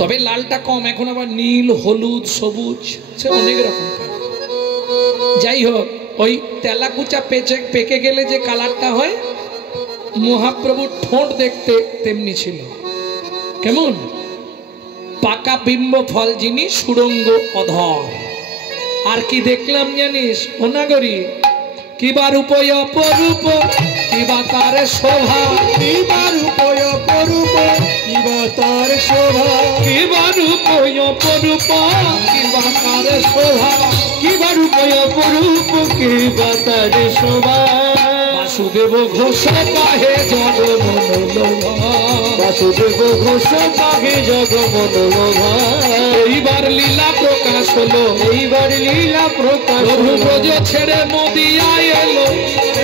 তবে লালটা কম, এখন আবার নীল, হলুদ, সবুজ, সে অনেক রকম। যাই হোক, ওই তেলাকুচা পেকে গেলে যে কালারটা হয়, মহাপ্রভুর ঠোঁট দেখতে তেমনি ছিল। কেমন? পাকা বিম্ব ফল যিনি সুরঙ্গ অধর। আর কি দেখলাম জানিস ও নাগরি? কিবা রূপ অপরূপ, কিবা তার শোভা, কিবা রূপ অপরূপ, কিবা তার শোভা, কিবা রূপ অপরূপ, কিবা তার শোভা, কিবা রূপ অপরূপ, কিবা তার শোভা। বাসুদেব ঘোষ পাহে জগমনোলোভা, বাসুদেব ঘোষ পাহে জগমনোলোভা। এইবার লীলা প্রকাশ হলো, এইবার লীলা প্রকাশ প্রভু হলো, ব্রজ ছেড়ে নদিয়ায় এলো,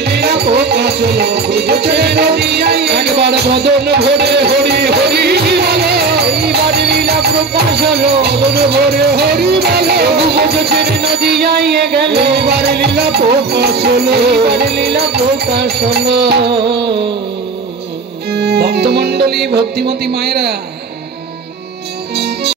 লীলা প্রকাশ হলো, ব্রজ ছেড়ে নদিয়ায় এলো। একবার বদন ভরে হরি হরি বলো, এইবার লীলা প্রকাশ হলো, বদন ভরে হরি বলো। প্রভু ব্রজ ছেড়ে নদিয়ায় গেল, এইবার লীলা প্রকাশ হলো, এইবার লীলা প্রকাশ হলো। ভক্তমণ্ডলী, ভক্তিমতী মায়েরা,